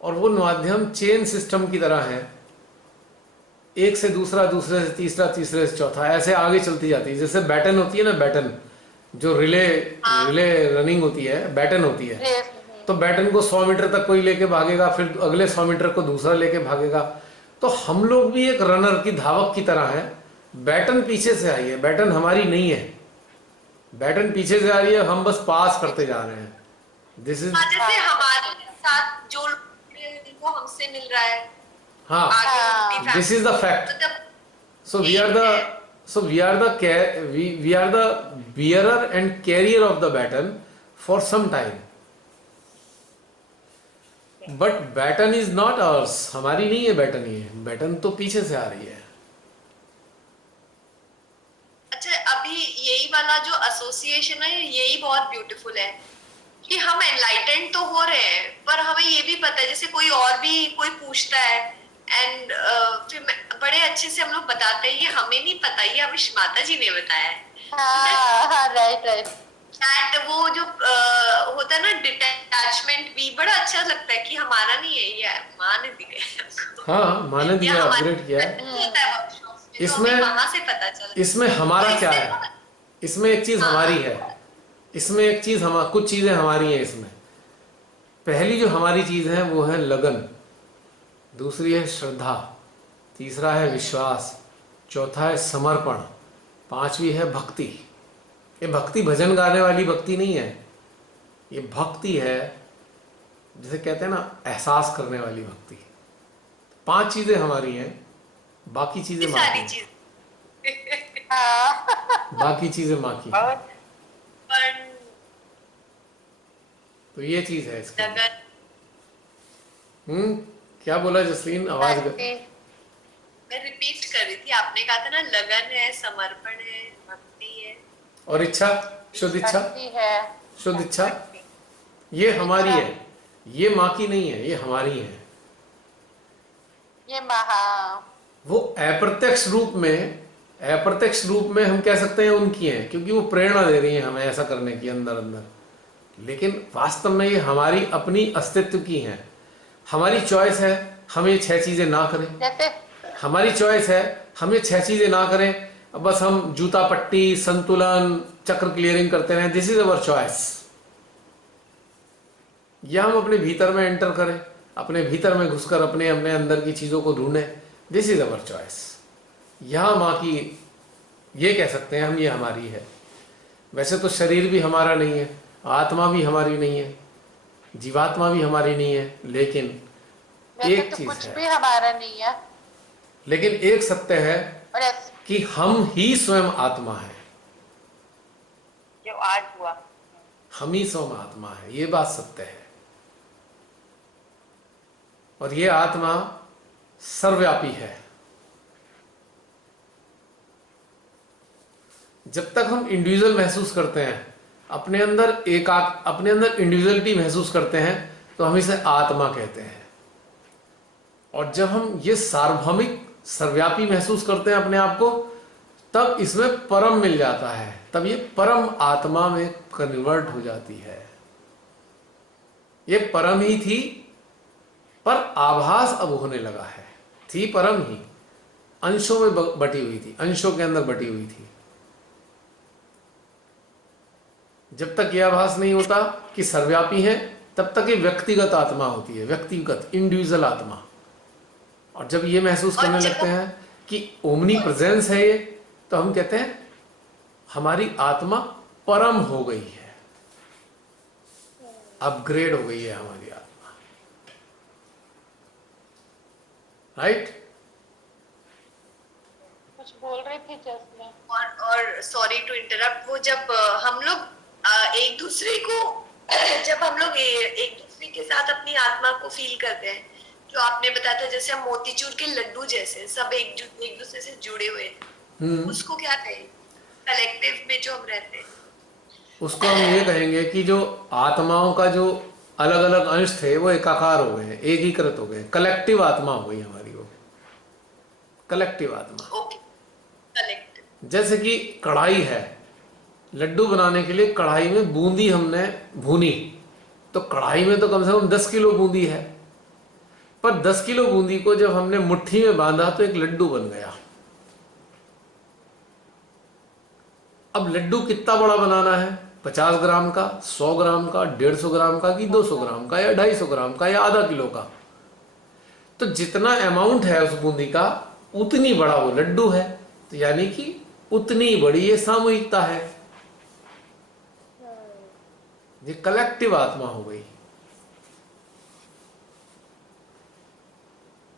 और वो माध्यम चेन सिस्टम की तरह है, एक से दूसरा, दूसरे से तीसरा, तीसरे से चौथा, ऐसे आगे चलती जाती है। जैसे बैटन होती है ना, बैटन जो रिले रनिंग होती है, बैटन होती है, तो बैटन को 100 मीटर तक कोई लेके भागेगा, फिर अगले 100 मीटर को दूसरा लेके भागेगा। तो हम लोग भी एक रनर की, धावक की तरह है। बैटन पीछे से आई है, बैटन हमारी नहीं है, बैटन पीछे से आ रही है, हम बस पास करते जा रहे हैं। दिस इज, जैसे हमारे साथ जो जिनको हमसे मिल रहा है, हाँ, this is the fact. So we are the bearer and carrier of the baton for some time. But baton is not ours. हमारी नहीं है बैटन, ये बैटन तो पीछे से आ रही है। अच्छा, अभी यही वाला जो एसोसिएशन है, यही बहुत ब्यूटीफुल है कि हम एनलाइटेंड तो हो रहे हैं, पर हमें ये भी पता है, जैसे कोई और भी कोई पूछता है एंड फिर बड़े अच्छे से हम लोग बताते हैं, ये हमें नहीं पता, ये हमें माता जी ने बताया है। राइट। दैट वो जो होता है ना डिटैचमेंट, भी बड़ा अच्छा लगता है कि हमारा नहीं है, ये माँ ने दिया। हाँ, माँ ने दिया, अपग्रेड किया है। इसमें वहां से पता चला, इसमें हमारा क्या है, इसमें एक चीज हमारी है, इसमें एक चीज कुछ चीजें हमारी हैं इसमें। पहली जो हमारी चीज है वो है लगन, दूसरी है श्रद्धा, तीसरा है विश्वास, चौथा है समर्पण, पांचवी है भक्ति। ये भक्ति भजन गाने वाली भक्ति नहीं है, ये भक्ति है जिसे कहते हैं ना एहसास करने वाली भक्ति। 5 चीजें हमारी हैं, बाकी चीजें माँ सारी की, चीज। बाकी चीजें माँ की। तो ये चीज है इसके अंदर। लगन। क्या बोला जसलीन, आवाज मैं रिपीट कर रही थी, आपने कहा था ना लगन है, समर्पण है, भक्ति है और इच्छा, शुद्ध इच्छा, भक्ति है, शुद्ध इच्छा, ये हमारी है, ये माँ की नहीं है, ये हमारी है। ये महा वो अप्रत्यक्ष रूप में हम कह सकते हैं उनकी हैं, क्योंकि वो प्रेरणा दे रही है हमें ऐसा करने की अंदर अंदर। लेकिन वास्तव में ये हमारी अपनी अस्तित्व की हैं। हमारी चॉइस है हम ये 6 चीजें ना करें, जैसे हमारी चॉइस है हम ये 6 चीजें ना करें, अब बस हम जूता पट्टी, संतुलन, चक्र क्लियरिंग करते रहें। This is our choice. या हम अपने भीतर में एंटर करें, अपने भीतर में घुसकर अपने अपने अंदर की चीजों को ढूंढें। This is our choice. यहां माँ की, ये कह सकते हैं हम, ये हमारी है। वैसे तो शरीर भी हमारा नहीं है, आत्मा भी हमारी नहीं है, जीवात्मा भी हमारी नहीं है, लेकिन वैसे एक तो चीज कुछ है, भी हमारा नहीं है। लेकिन एक सत्य है और कि हम ही स्वयं आत्मा है। जो आज हुआ, हम ही स्वयं आत्मा है, ये बात सत्य है। और ये आत्मा सर्वव्यापी है। जब तक हम इंडिविजुअल महसूस करते हैं, अपने अंदर अपने अंदर इंडिविजुअलिटी महसूस करते हैं, तो हम इसे आत्मा कहते हैं। और जब हम ये सार्वभौमिक सर्वव्यापी महसूस करते हैं अपने आप को, तब इसमें परम मिल जाता है, तब ये परम आत्मा में कन्वर्ट हो जाती है। ये परम ही थी, पर आभास अब होने लगा है। थी परम ही, अंशों में बटी हुई थी, अंशों के अंदर बटी हुई थी। जब तक यह आभास नहीं होता कि सर्वव्यापी है, तब तक ये व्यक्तिगत आत्मा होती है, व्यक्तिगत इंडिविजुअल आत्मा। और जब ये महसूस करने लगते हैं कि ओमनी प्रेजेंस है ये, तो हम कहते हैं हमारी आत्मा परम हो गई है, अपग्रेड हो गई है हमारी आत्मा। राइट? कुछ बोल रही थी जैसे। और सॉरी टू इंटरप्ट, वो जब हम लोग एक दूसरे को जब हम लोग एक दूसरे के साथ अपनी आत्मा को फील करते हैं, जो आपने बताया था जैसे हम मोतीचूर के लड्डू जैसे सब एक दूसरे से जुड़े हुए हैं, उसको क्या कहें, कलेक्टिव में जो हम रहते हैं उसको हम ये कहेंगे कि जो आत्माओं का जो अलग अलग अंश थे वो एकाकार हो गए, एकीकृत हो गए, कलेक्टिव आत्मा हो गई हमारी, वो कलेक्टिव आत्मा। Okay, collective. जैसे कि कढ़ाई है, लड्डू बनाने के लिए कढ़ाई में बूंदी हमने भूनी, तो कढ़ाई में तो कम से कम 10 किलो बूंदी है, पर 10 किलो बूंदी को जब हमने मुट्ठी में बांधा तो एक लड्डू बन गया। अब लड्डू कितना बड़ा बनाना है, 50 ग्राम का, 100 ग्राम का, 150 ग्राम का, कि 200 ग्राम का, या 250 ग्राम का, या आधा किलो का। तो जितना अमाउंट है उस बूंदी का, उतनी बड़ा वो लड्डू है। तो यानी कि उतनी बड़ी ये सामूहिकता है, ये कलेक्टिव आत्मा हो गई।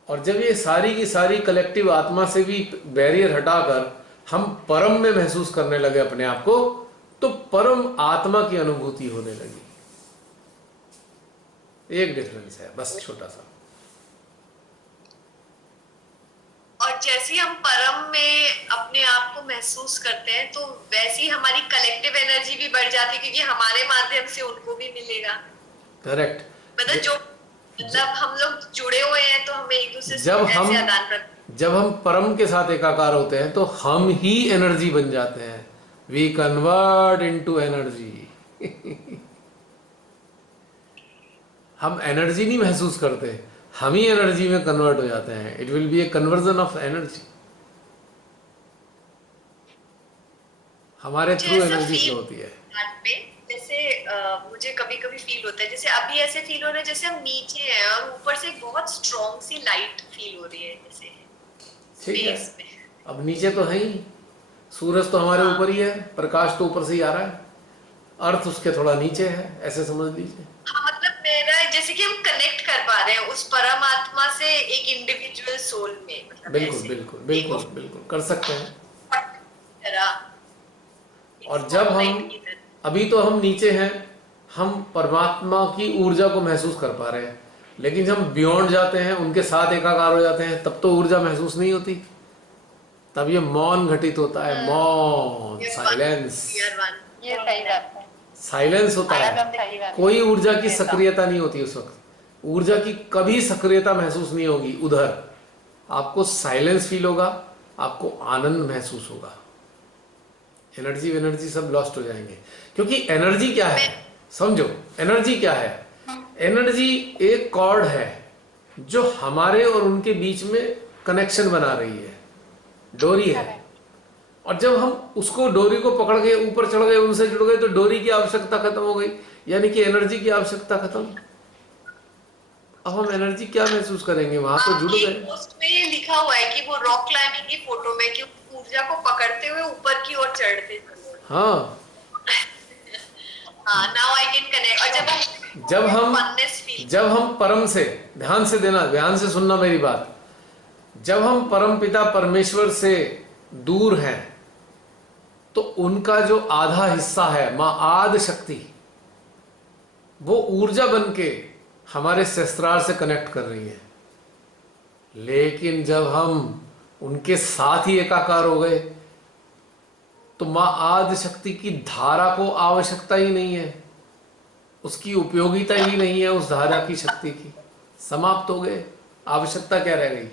और जब ये सारी की सारी कलेक्टिव आत्मा से भी बैरियर हटाकर हम परम में महसूस करने लगे अपने आप को, तो परम आत्मा की अनुभूति होने लगी। एक डिफरेंस है बस, छोटा सा। और जैसे ही हम परम में अपने आप को महसूस करते हैं, तो वैसे ही हमारी कलेक्टिव एनर्जी भी बढ़ जाती है, क्योंकि हमारे माध्यम से उनको भी मिलेगा। करेक्ट। मतलब हम लोग जुड़े हुए हैं, तो हमें एक दूसरे से ऐसे आदान प्रदान। जब हम परम के साथ एकाकार होते हैं, तो हम ही एनर्जी बन जाते हैं। We convert into energy. हम एनर्जी नहीं महसूस करते, हम ही एनर्जी में कन्वर्ट हो जाते हैं। It will be A conversion of energy. हमारे थ्रू एनर्जी फ्लो होती है। जैसे मुझे कभी कभी फील होता है, जैसे अभी ऐसे फील हो रहा है जैसे हम नीचे हैं और ऊपर से एक बहुत स्ट्रॉन्ग सी लाइट फील हो रही है, जैसे स्पेस में। अब नीचे तो है ही, सूरज तो हमारे ऊपर ही है, प्रकाश तो ऊपर से ही आ रहा है, अर्थ उसके थोड़ा नीचे है, ऐसे समझ लीजिए। हाँ, मतलब मेरा जैसे कि हम कनेक्ट कर पा रहे हैं उस परमात्मा से एक इंडिविजुअल सोल में, मतलब बिल्कुल बिल्कुल बिल्कुल बिल्कुल कर सकते हैं। और जब हम, अभी तो हम नीचे हैं, हम परमात्मा की ऊर्जा को महसूस कर पा रहे हैं। लेकिन जब हम बियॉन्ड जाते हैं, उनके साथ एकाकार हो जाते हैं, तब तो ऊर्जा महसूस नहीं होती। तब ये मौन घटित होता है, मौन, साइलेंस। ये सही बात है। साइलेंस होता है, एकदम सही बात है। कोई ऊर्जा की सक्रियता नहीं होती उस वक्त। ऊर्जा की कभी सक्रियता महसूस नहीं होगी उधर। आपको साइलेंस फील होगा, आपको आनंद महसूस होगा। एनर्जी सब लॉस्ट हो जाएंगे। क्योंकि एनर्जी क्या है, समझो एनर्जी क्या है। एनर्जी एक कॉर्ड है जो हमारे और उनके बीच में कनेक्शन बना रही है, डोरी है। और जब हम उसको डोरी को पकड़ के ऊपर चढ़ गए, उनसे जुड़ गए, तो डोरी की आवश्यकता खत्म हो गई, यानी कि एनर्जी की आवश्यकता खत्म। अब हम एनर्जी क्या महसूस करेंगे, वहां तो जुड़ गए। पोस्ट में ये लिखा हुआ है कि वो रॉक क्लाइंबिंग की फोटो में कि ऊर्जा को पकड़ते हुए ऊपर की ओर चढ़ते। हाँ, नाउ आई कैन कनेक्ट। और जब हम परम से, ध्यान से देना, ध्यान से सुनना मेरी बात, जब हम परम पिता परमेश्वर से दूर हैं, तो उनका जो आधा हिस्सा है, मां आदि शक्ति, वो ऊर्जा बन के हमारे सहस्त्रार से कनेक्ट कर रही है। लेकिन जब हम उनके साथ ही एकाकार हो गए, तो मां आदि शक्ति की धारा को आवश्यकता ही नहीं है, उसकी उपयोगिता ही नहीं है, उस धारा की शक्ति की। समाप्त हो गए, आवश्यकता क्या रह गई।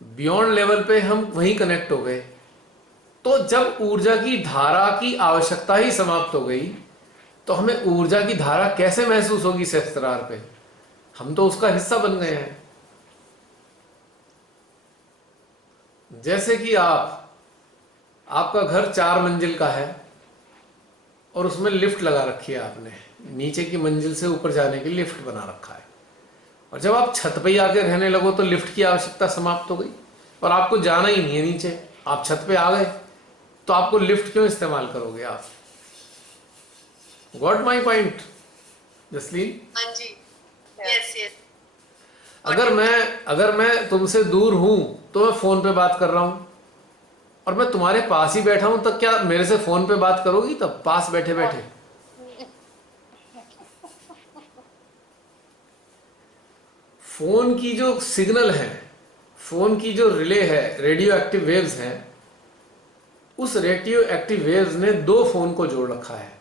बियॉन्ड लेवल पे हम वहीं कनेक्ट हो गए। तो जब ऊर्जा की धारा की आवश्यकता ही समाप्त हो गई, तो हमें ऊर्जा की धारा कैसे महसूस होगी सहस्त्रार पे। हम तो उसका हिस्सा बन गए हैं। जैसे कि आपका घर 4 मंजिल का है और उसमें लिफ्ट लगा रखी है आपने, नीचे की मंजिल से ऊपर जाने के लिए लिफ्ट बना रखा है। और जब आप छत पे आके रहने लगो, तो लिफ्ट की आवश्यकता समाप्त हो गई और आपको जाना ही नहीं है नीचे, आप छत पे आ गए, तो आपको लिफ्ट क्यों इस्तेमाल करोगे आप। Got my point Jasleen? हाँ जी, यस यस। अगर मैं तुमसे दूर हूं, तो मैं फोन पे बात कर रहा हूं, और मैं तुम्हारे पास ही बैठा हूं, तब क्या मेरे से फोन पे बात करोगी? तब पास बैठे बैठे फोन की जो सिग्नल है, फोन की जो रिले है, रेडियो एक्टिव वेव्स हैं, उस रेडियो एक्टिव वेव्स ने 2 फोन को जोड़ रखा है,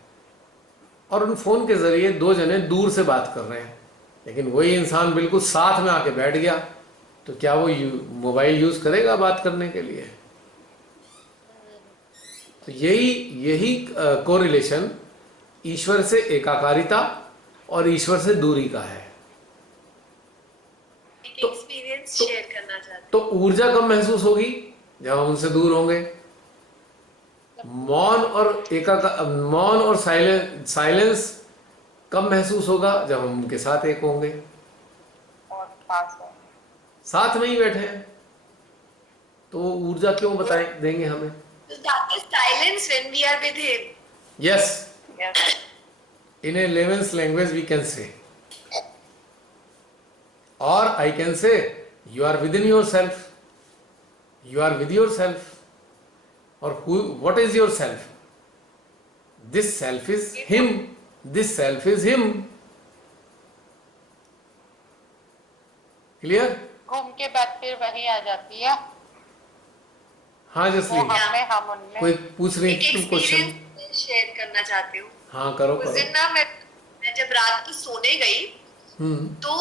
और उन फोन के जरिए 2 जने दूर से बात कर रहे हैं। लेकिन वही इंसान बिल्कुल साथ में आके बैठ गया, तो क्या वो मोबाइल यूज करेगा बात करने के लिए? तो यही कोरिलेशन ईश्वर से एकाकारिता और ईश्वर से दूरी का है। एक्सपीरियंस शेयर करना चाहते। तो ऊर्जा कब महसूस होगी? जब हम उनसे दूर होंगे। मौन और साइलेंस कब महसूस होगा? जब हम उनके साथ एक होंगे, और पास है। साथ में ही बैठे हैं, तो ऊर्जा क्यों बताए देंगे हमें? So that is silence when we are with him. Yes, Yes. in a layman's language we can say, or I can say, you are within yourself, you are with yourself. Or what is yourself? This self is him, this self is him. Clear? घूम के बात फिर वही आ जाती है। हाँ वो जसलीन, हमें, हम उनमें। कोई पूछ रही एक थी क्वेश्चन? एक्सपीरियंस शेयर करना चाहती हूँ। हाँ करो उस करो। दिन ना मैं जब रात को सोने गई, तो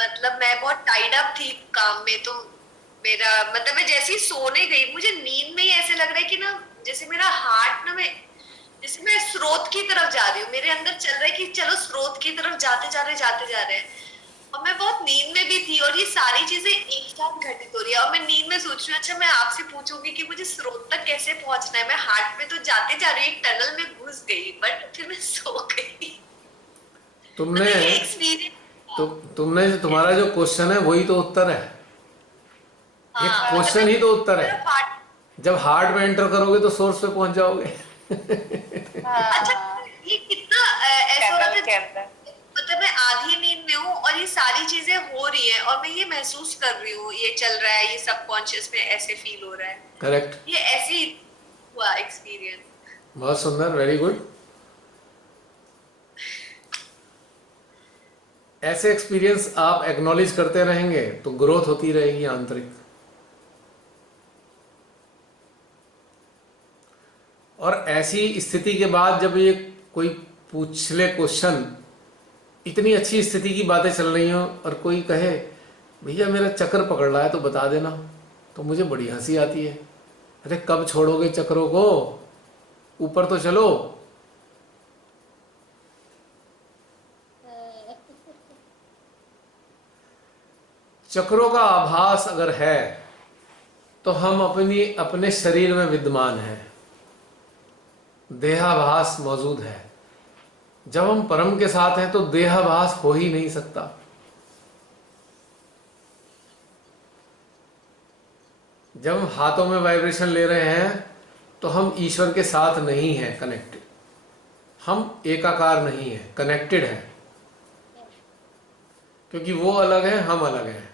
मतलब मैं बहुत टाइड अप थी काम में, तो मेरा मतलब मैं जैसे ही सोने गई, मुझे नींद में ही ऐसे लग रहा है कि ना जैसे मेरा हार्ट ना, जैसे मैं स्रोत की तरफ जा रही हूँ, मेरे अंदर चल रहा है कि चलो स्रोत की तरफ जाते जा रहे हैं। और मैं बहुत नींद में भी थी, और ये सारी चीजें एक साथ घटित हो रही है। और मैं नींद में सोच रही हूँ, अच्छा मैं आपसे पूछूंगी कि मुझे स्रोत तक कैसे पहुंचना है। मैं हार्ट में तो जाते जा रही हूँ, एक टनल में घुस गई, बट फिर मैं सो गई। तुमने जो तुम्हारा जो क्वेश्चन है वही तो उत्तर है। ये क्वेश्चन ही तो उत्तर है। जब हार्ट में एंटर करोगे तो सोर्स पे पहुंच जाओगे। अच्छा, ये कितना ऐसा होता है, मतलब मैं आधी नींद में हूँ और ये सारी चीजें हो रही हैं और मैं ये महसूस कर रही हूँ, ये चल रहा है, ये सबकॉन्शियस में ऐसे फील हो रहा है। करेक्ट, ये ऐसे ही हुआ एक्सपीरियंस। बहुत सुंदर, वेरी गुड। ऐसे एक्सपीरियंस आप एक्नॉलेज करते रहेंगे तो ग्रोथ होती रहेगी आंतरिक। और ऐसी स्थिति के बाद जब ये कोई पूछ ले क्वेश्चन, इतनी अच्छी स्थिति की बातें चल रही हो और कोई कहे भैया मेरा चक्कर पकड़ रहा है तो बता देना, तो मुझे बड़ी हंसी आती है। अरे कब छोड़ोगे चक्रों को, ऊपर तो चलो। चक्रों का आभास अगर है तो हम अपने शरीर में विद्यमान हैं, देहाभास मौजूद है। जब हम परम के साथ हैं तो देहाभास हो ही नहीं सकता। जब हम हाथों में वाइब्रेशन ले रहे हैं तो हम ईश्वर के साथ नहीं हैं कनेक्टेड, हम एकाकार नहीं हैं, कनेक्टेड हैं, क्योंकि वो अलग हैं, हम अलग हैं।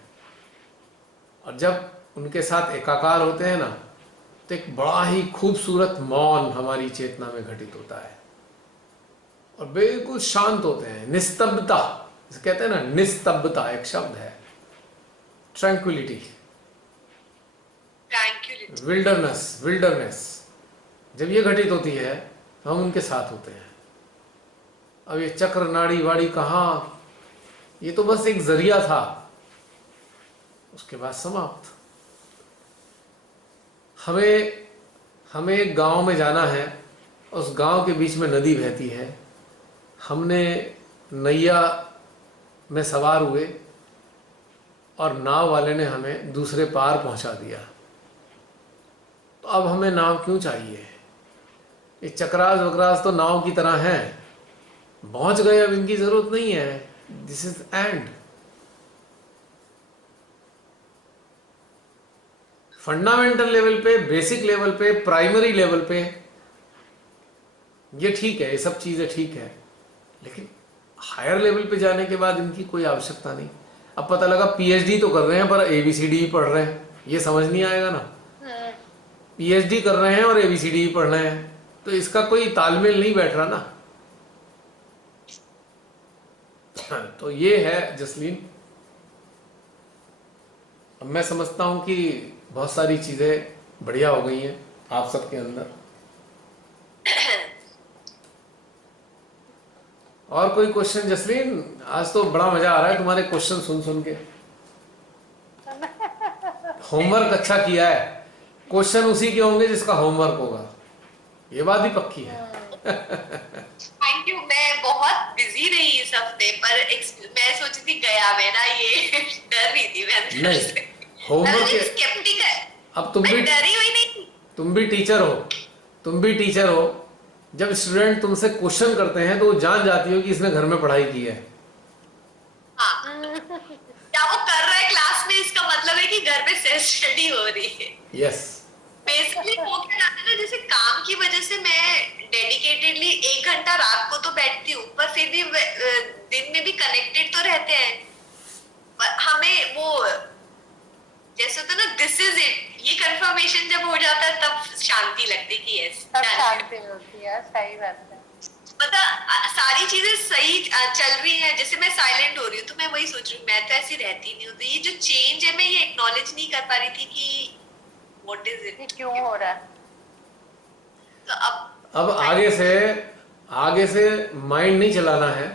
और जब उनके साथ एकाकार होते हैं ना, तो एक बड़ा ही खूबसूरत मौन हमारी चेतना में घटित होता है और बिल्कुल शांत होते हैं। निस्तब्धता जिसे कहते हैं ना, निस्तब्धता एक शब्द है, ट्रैंक्विलिटी, विल्डरनेस जब ये घटित होती है तो हम उनके साथ होते हैं। अब ये चक्र नाड़ी वाड़ी कहाँ, ये तो बस एक जरिया था, उसके बाद समाप्त। हमें एक गांव में जाना है, उस गांव के बीच में नदी बहती है, हमने नैया में सवार हुए और नाव वाले ने हमें दूसरे पार पहुंचा दिया। तो अब हमें नाव क्यों चाहिए? ये चक्रास वक्रास तो नाव की तरह हैं, पहुंच गए, अब इनकी जरूरत नहीं है। This is and. Fundamental level पे, बेसिक लेवल पे, प्राइमरी लेवल पे ये ठीक है, ये सब चीजें ठीक है, लेकिन हायर लेवल पे जाने के बाद इनकी कोई आवश्यकता नहीं। अब पता लगा पीएचडी तो कर रहे हैं पर एबीसीडी पढ़ रहे हैं, ये समझ नहीं आएगा ना। पीएचडी कर रहे हैं और एबीसीडी पढ़ रहे हैं, तो इसका कोई तालमेल नहीं बैठ रहा ना। तो ये है जसलीन। अब मैं समझता हूं कि बहुत सारी चीजें बढ़िया हो गई हैं आप सबके अंदर। और कोई क्वेश्चन जसलीन? आज तो बड़ा मजा आ रहा है तुम्हारे क्वेश्चन सुन सुन के। होमवर्क अच्छा किया है। क्वेश्चन उसी के होंगे जिसका होमवर्क होगा, ये बात भी पक्की है। Thank you. मैं बहुत बिजी रही इस हफ्ते, पर मैं सोची थी गया में ना, ये डर रही थी मैं अंदर से। होमवर्क स्केप्टिक है। अब तुम भी डरी हुई नहीं, तुम भी टीचर हो। जब स्टूडेंट तुमसे क्वेश्चन करते हैं तो वो जान जाती हो कि इसने घर में पढ़ाई की है। हाँ, क्या वो कर रहा है क्लास में, इसका मतलब है कि घर पे सेल्फ स्टडी हो रही है। यस। बेसिकली वो क्या जाता है ना, जैसे काम की वजह से मैं डेडिकेटेडली 1 घंटा रात को तो बैठती हूँ, पर फिर भी दिन में भी कनेक्टेड तो रहते हैं। पर हमें वो जैसे तो ना, दिस इज इट, ये कंफर्मेशन जब हो जाता है तब शांति लगती है कि यस, तब शांति होती है। सही बात है। मतलब सारी चीजें सही चल रही हैं। जैसे मैं साइलेंट हो रही हूँ तो मैं वही सोच रही हूँ, मैं तो ऐसी रहती नहीं हूँ। तो ये जो चेंज है, मैं ये एक्नॉलेज नहीं कर पा रही थी कि व्हाट इज इट, क्यों हो रहा है। तो अब आगे से माइंड नहीं चलाना है,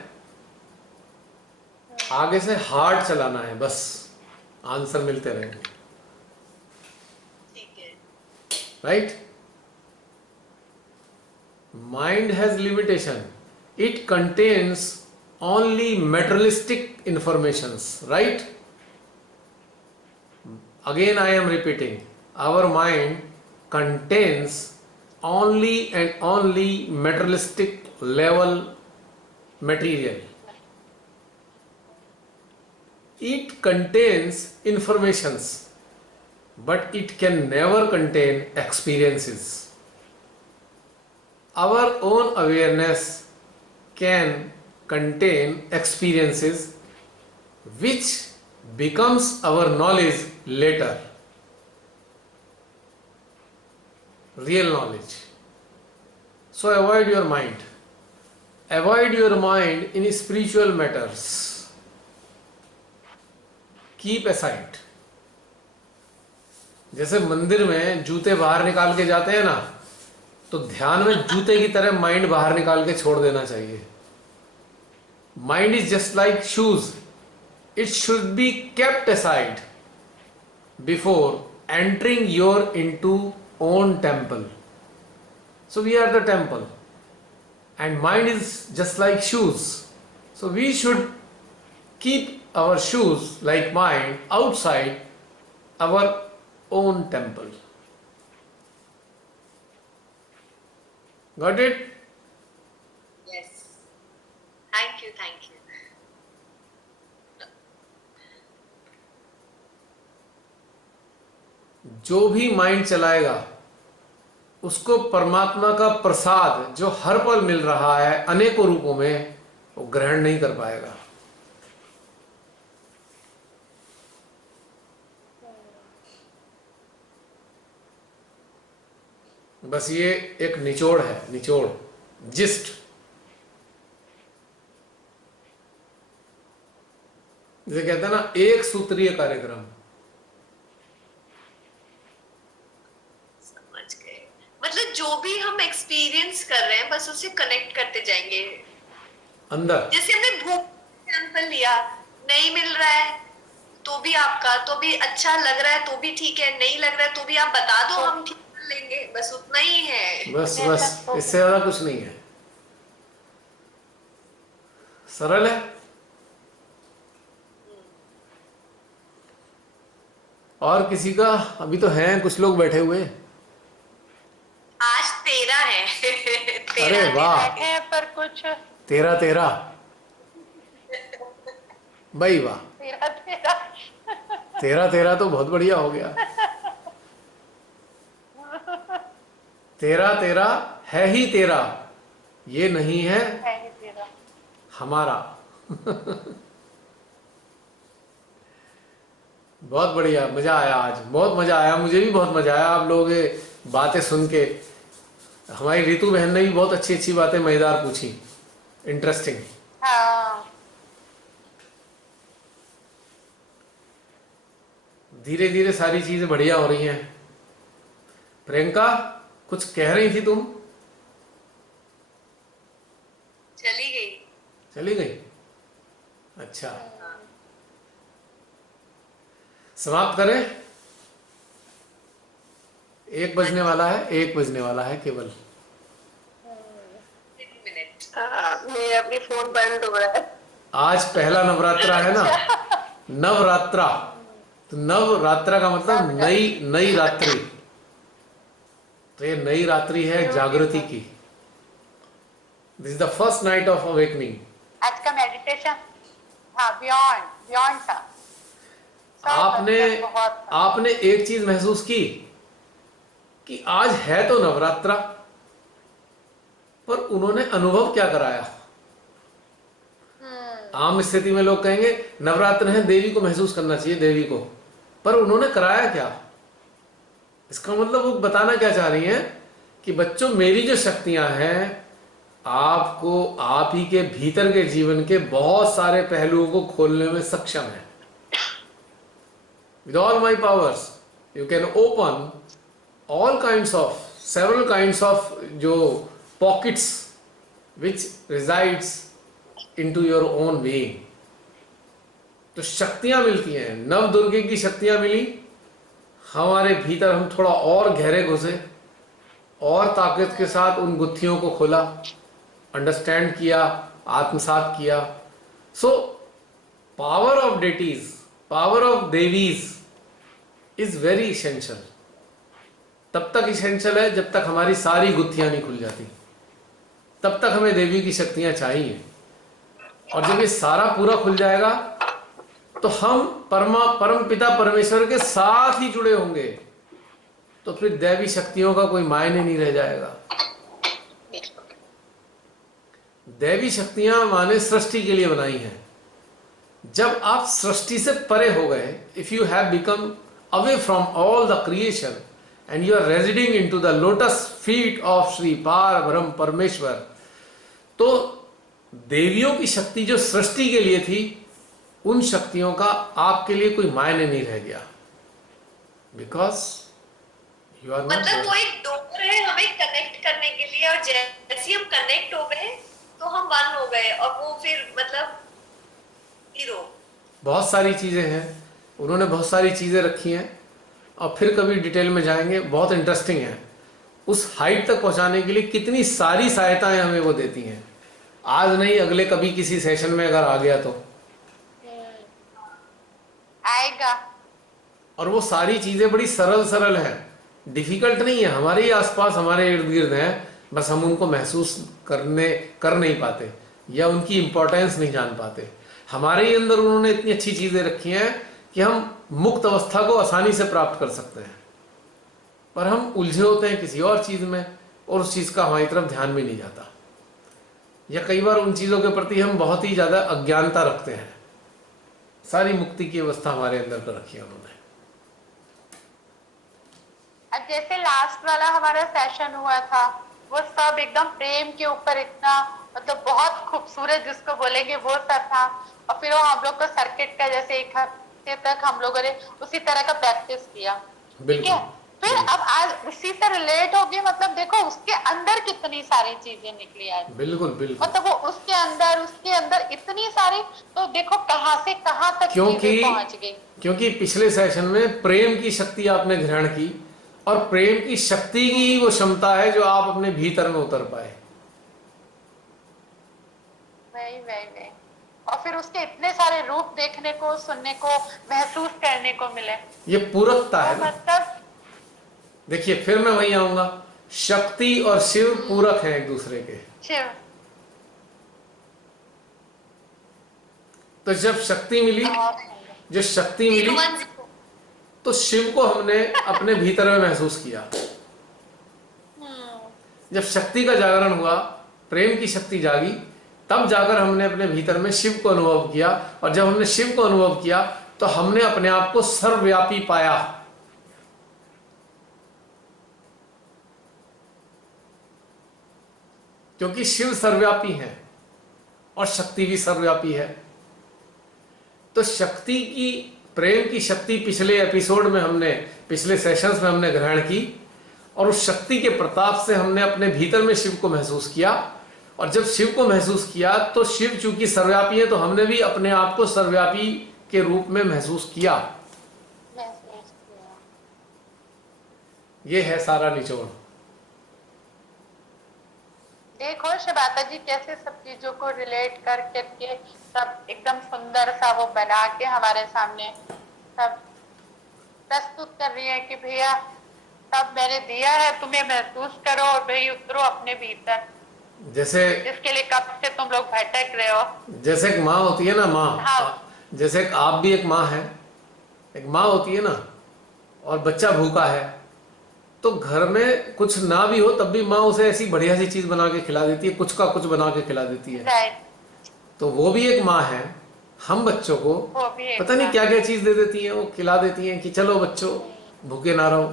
आगे से हार्ट चलाना है, बस आंसर मिलते रहेंगे। ठीक है। Right? Mind has limitation, it contains only materialistic informations, right? Again I am repeating, our mind contains only and only materialistic level material. It contains informations, but it can never contain experiences. Our own awareness can contain experiences which becomes our knowledge later, real knowledge. So avoid your mind in spiritual matters. Keep aside. जैसे मंदिर में जूते बाहर निकाल के जाते हैं ना, तो ध्यान में जूते की तरह माइंड बाहर निकाल के छोड़ देना चाहिए। Mind is just like shoes, it should be kept aside before entering your into own temple. So we are the temple, and mind is just like shoes. So we should keep our shoes like mind outside our own temple. Got it? Yes. Thank you, thank you. जो भी mind चलाएगा उसको परमात्मा का प्रसाद जो हर पल मिल रहा है अनेकों रूपों में, वो ग्रहण नहीं कर पाएगा। बस ये एक निचोड़ है, निचोड़, जिस्ट। जैसे कहते हैं ना, एक सूत्रीय कार्यक्रम। मतलब जो भी हम एक्सपीरियंस कर रहे हैं बस उसे कनेक्ट करते जाएंगे अंदर। जैसे हमने भूख एग्जांपल लिया, नहीं मिल रहा है तो भी आपका, तो भी अच्छा लग रहा है तो भी ठीक है, नहीं लग रहा है तो भी आप बता दो, हम ठीक कर लेंगे, बस उतना ही है। बस इससे ज्यादा कुछ नहीं है, सरल है। और किसी का अभी तो है, कुछ लोग बैठे हुए। आज 13 है। अरे वाह, है पर कुछ 13 भाई वाह, 13 तो बहुत बढ़िया हो गया। 13 है ही तेरा, ये नहीं है हमारा। बहुत बढ़िया, मजा आया आज, बहुत मजा आया, मुझे भी बहुत मजा आया आप लोगों के बातें सुन के। हमारी रितु बहन ने भी बहुत अच्छी अच्छी बातें मजेदार पूछी, इंटरेस्टिंग। हाँ। धीरे धीरे सारी चीजें बढ़िया हो रही हैं। प्रियंका, कुछ कह रही थी तुम? चली गई। चली गई? अच्छा, समाप्त करें? 1 बजने वाला है, 1 बजने वाला है केवल। 1 मिनट। मेरा अपनी फोन बंद हो रहा है। आज पहला नवरात्रा है ना, नवरात्रा। तो नवरात्रा का मतलब नई रात्रि। तो ये नई रात्रि है जागृति की। This is the first night of awakening. आज का मेडिटेशन, हाँ, बियॉन्ड था। आपने एक चीज महसूस की कि आज है तो नवरात्रा, पर उन्होंने अनुभव क्या कराया? आम स्थिति में लोग कहेंगे नवरात्र है, देवी को महसूस करना चाहिए, देवी को, पर उन्होंने कराया क्या? इसका मतलब वो बताना क्या चाह रही हैं कि बच्चों, मेरी जो शक्तियां हैं आपको आप ही के भीतर के जीवन के बहुत सारे पहलुओं को खोलने में सक्षम है। With all my powers, you can open all kinds of, several kinds of जो pockets which resides into your own being. तो शक्तियां मिलती हैं, नव दुर्गे की शक्तियां मिली हमारे भीतर। हम थोड़ा और गहरे घुसे और ताकत के साथ उन गुत्थियों को खोला, अंडरस्टैंड किया, आत्मसात किया। So power of deities, power of Devi's is very essential. तब तक इसेंशियल है जब तक हमारी सारी गुत्थियां नहीं खुल जाती, तब तक हमें देवी की शक्तियां चाहिए। और जब ये सारा पूरा खुल जाएगा तो हम परम पिता परमेश्वर के साथ ही जुड़े होंगे, तो फिर दैवी शक्तियों का कोई मायने नहीं रह जाएगा। दैवी शक्तियां माने सृष्टि के लिए बनाई हैं। जब आप सृष्टि से परे हो गए, if you have become away from all the creation and you are residing into the lotus feet of Shri Par Brahm Parmeshwar, तो देवियों की शक्ति जो सृष्टि के लिए थी उन शक्तियों का आपके लिए कोई मायने नहीं रह गया, बिकॉज यू आर नॉट मतलब वो एक डोर है हमें कनेक्ट करने के लिए, और जैसे हम कनेक्ट हो गए तो हम वन हो गए, और वो फिर मतलब जीरो। बहुत सारी चीज़ें हैं, उन्होंने बहुत सारी चीज़ें रखी हैं और फिर कभी डिटेल में जाएंगे, बहुत इंटरेस्टिंग है। उस हाइट तक पहुंचाने के लिए कितनी सारी सहायताएं हमें वो देती हैं, आज नहीं अगले कभी किसी सेशन में अगर आ गया तो आएगा। और वो सारी चीज़ें बड़ी सरल सरल हैं, डिफिकल्ट नहीं है, हमारे ही आसपास हमारे इर्द गिर्द हैं, बस हम उनको महसूस कर नहीं पाते या उनकी इम्पोर्टेंस नहीं जान पाते। हमारे ही अंदर उन्होंने इतनी अच्छी चीज़ें रखी हैं कि हम मुक्त अवस्था को आसानी से प्राप्त कर सकते हैं, पर हम उलझे होते हैं किसी और चीज़ में और उस चीज़ का हमारी तरफ ध्यान भी नहीं जाता, या कई बार उन चीज़ों के प्रति हम बहुत ही ज़्यादा अज्ञानता रखते हैं। सारी मुक्ति की अवस्था हमारे अंदर कर रखी है उन्होंने। अब जैसे लास्ट वाला हमारा सेशन हुआ था, वो सब एकदम प्रेम के ऊपर इतना मतलब बहुत खूबसूरत जिसको बोलेंगे वो सब था, और फिर वो हम लोग को सर्किट का जैसे एक हफ्ते तक हम लोगों ने उसी तरह का प्रैक्टिस किया, ठीक है। फिर अब आज उसी से रिलेट हो गए, मतलब देखो उसके अंदर कितनी सारी चीजें निकली आज। बिल्कुल बिल्कुल, मतलब वो उसके अंदर इतनी सारी, तो देखो कहाँ से कहाँ तक क्योंकि पहुंच गई। क्योंकि पिछले सेशन में प्रेम की शक्ति आपने ग्रहण की, और प्रेम की शक्ति की वो क्षमता है जो आप अपने भीतर में उतर पाए। वही वही वही, और फिर उसके इतने सारे रूप देखने को, सुनने को, महसूस करने को मिले। ये पूरकता है ना। मतलब देखिए फिर मैं वही आऊंगा, शक्ति और शिव पूरक हैं एक दूसरे के। शिव, तो जब शक्ति मिली, जो शक्ति मिली तो शिव को हमने अपने भीतर में महसूस किया। जब शक्ति का जागरण हुआ, प्रेम की शक्ति जागी, तब जाकर हमने अपने भीतर में शिव को अनुभव किया, और जब हमने शिव को अनुभव किया तो हमने अपने आप को सर्वव्यापी पाया। क्योंकि शिव सर्वव्यापी है और शक्ति भी सर्वव्यापी है। तो शक्ति की, प्रेम की शक्ति पिछले एपिसोड में हमने, पिछले सेशंस में हमने ग्रहण की, और उस शक्ति के प्रताप से हमने अपने भीतर में शिव को महसूस किया। और जब शिव को महसूस किया तो शिव चूंकि सर्वव्यापी है तो हमने भी अपने आप को सर्वव्यापी के रूप में महसूस किया। ये है सारा निचोड़। देखो शिवाता जी कैसे सब चीजों को रिलेट कर करके सब एकदम सुंदर सा वो बना के हमारे सामने सब प्रस्तुत कर रही है कि भैया सब मैंने दिया है, तुम्हें महसूस करो और भाई उतरो अपने भीतर, जैसे जिसके लिए कब से तुम लोग भटक रहे हो। जैसे एक माँ होती है ना, माँ, हाँ। जैसे आप भी एक माँ है, एक माँ होती है ना, और बच्चा भूखा है तो घर में कुछ ना भी हो तब भी माँ उसे ऐसी बढ़िया सी चीज बना के खिला देती है, कुछ का कुछ बना के खिला देती है। राइट, तो वो भी एक माँ है। हम बच्चों को वो भी एक पता नहीं माँ। क्या क्या चीज दे देती है, वो खिला देती है कि चलो बच्चों भूखे ना रहो,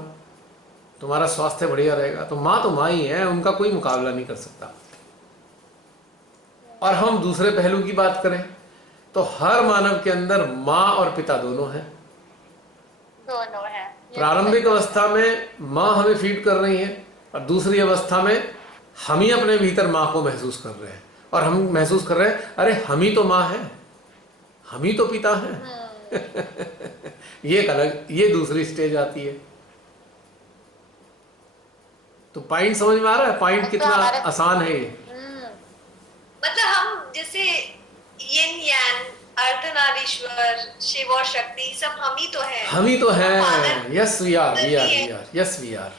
तुम्हारा स्वास्थ्य बढ़िया रहेगा। तो माँ ही है, उनका कोई मुकाबला नहीं कर सकता। और हम दूसरे पहलू की बात करें तो हर मानव के अंदर माँ और पिता दोनों हैं। दोनों हैं। प्रारंभिक अवस्था में माँ हमें फीड कर रही है, और दूसरी अवस्था में हम ही अपने भीतर माँ को महसूस कर रहे हैं, और हम महसूस कर रहे हैं अरे हम ही तो माँ है, हम ही तो पिता हैं। ये एक अलग, ये दूसरी स्टेज आती है। तो पॉइंट समझ में आ रहा है? पॉइंट कितना आसान है ये। मतलब हम जैसे यिन यांग, अर्धनारीश्वर, शिव और शक्ति सब हम ही तो हैं। हम ही तो हैं। Yes we are, yes we are.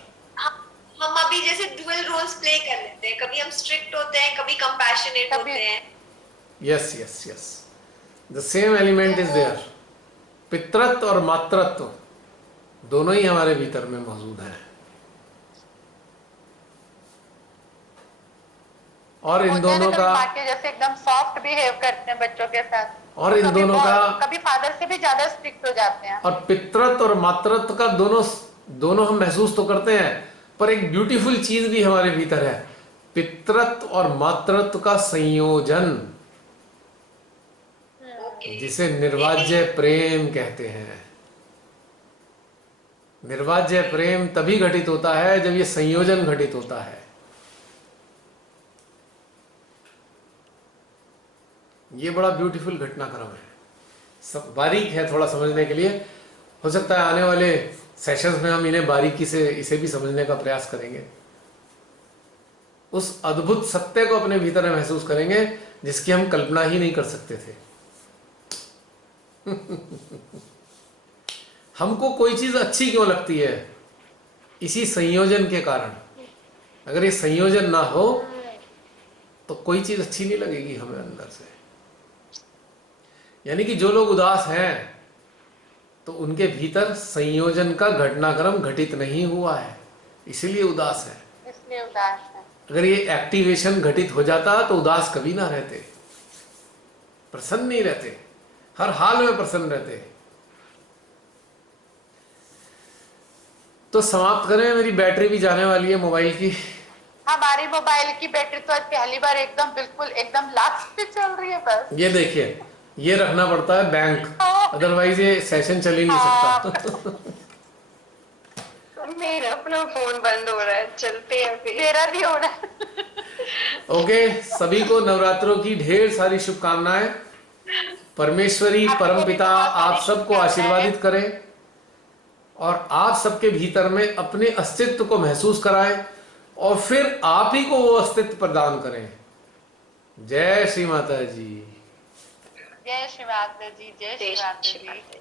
हम अभी जैसे डुअल रोल्स प्ले कर लेते हैं, कभी हम स्ट्रिक्ट होते हैं, कभी कंपैशनेट होते हैं। Yes yes yes, the same element is there. पितृत्व और मातृत्व दोनों ही हमारे भीतर में मौजूद हैं। और इन दोनों का जैसे एकदम सॉफ्ट बिहेव करते हैं बच्चों के साथ, और इन दोनों का कभी फादर से भी ज्यादा स्ट्रिक्ट हो जाते हैं। और पितृत्व और मातृत्व का दोनों हम महसूस तो करते हैं, पर एक ब्यूटीफुल चीज भी हमारे भीतर है, पितृत्व और मातृत्व का संयोजन। लिए। जिसे निर्वाज्य प्रेम कहते हैं। निर्वाज्य प्रेम तभी घटित होता है जब ये संयोजन घटित होता है। ये बड़ा ब्यूटीफुल घटनाक्रम है, सब बारीक है थोड़ा समझने के लिए। हो सकता है आने वाले सेशंस में हम इन्हें बारीकी से इसे भी समझने का प्रयास करेंगे, उस अद्भुत सत्य को अपने भीतर में महसूस करेंगे जिसकी हम कल्पना ही नहीं कर सकते थे। हमको कोई चीज अच्छी क्यों लगती है? इसी संयोजन के कारण। अगर ये संयोजन ना हो तो कोई चीज अच्छी नहीं लगेगी हमें अंदर से। यानी कि जो लोग उदास हैं तो उनके भीतर संयोजन का घटनाक्रम घटित नहीं हुआ है, इसीलिए उदास है। इसलिए उदास है। अगर ये एक्टिवेशन घटित हो जाता तो उदास कभी ना रहते, प्रसन्न नहीं रहते, हर हाल में प्रसन्न रहते। तो समाप्त करें, मेरी बैटरी भी जाने वाली है मोबाइल की। हमारी मोबाइल की बैटरी तो आज पहली बार एकदम बिल्कुल एकदम लास्ट पे चल रही है बस। ये देखिए, ये रखना पड़ता है बैंक, अदरवाइज ये सेशन चल ही नहीं सकता। मेरा अपना फोन बंद हो रहा है, चलते हैं फिर। मेरा भी हो रहा है। ओके, सभी को नवरात्रों की ढेर सारी शुभकामनाएं। परमेश्वरी परमपिता आप सबको आशीर्वादित करें और आप सबके भीतर में अपने अस्तित्व को महसूस कराएं और फिर आप ही को वो अस्तित्व प्रदान करें। जय श्री माता जी। जय श्री माता जी, जय श्री माता जी।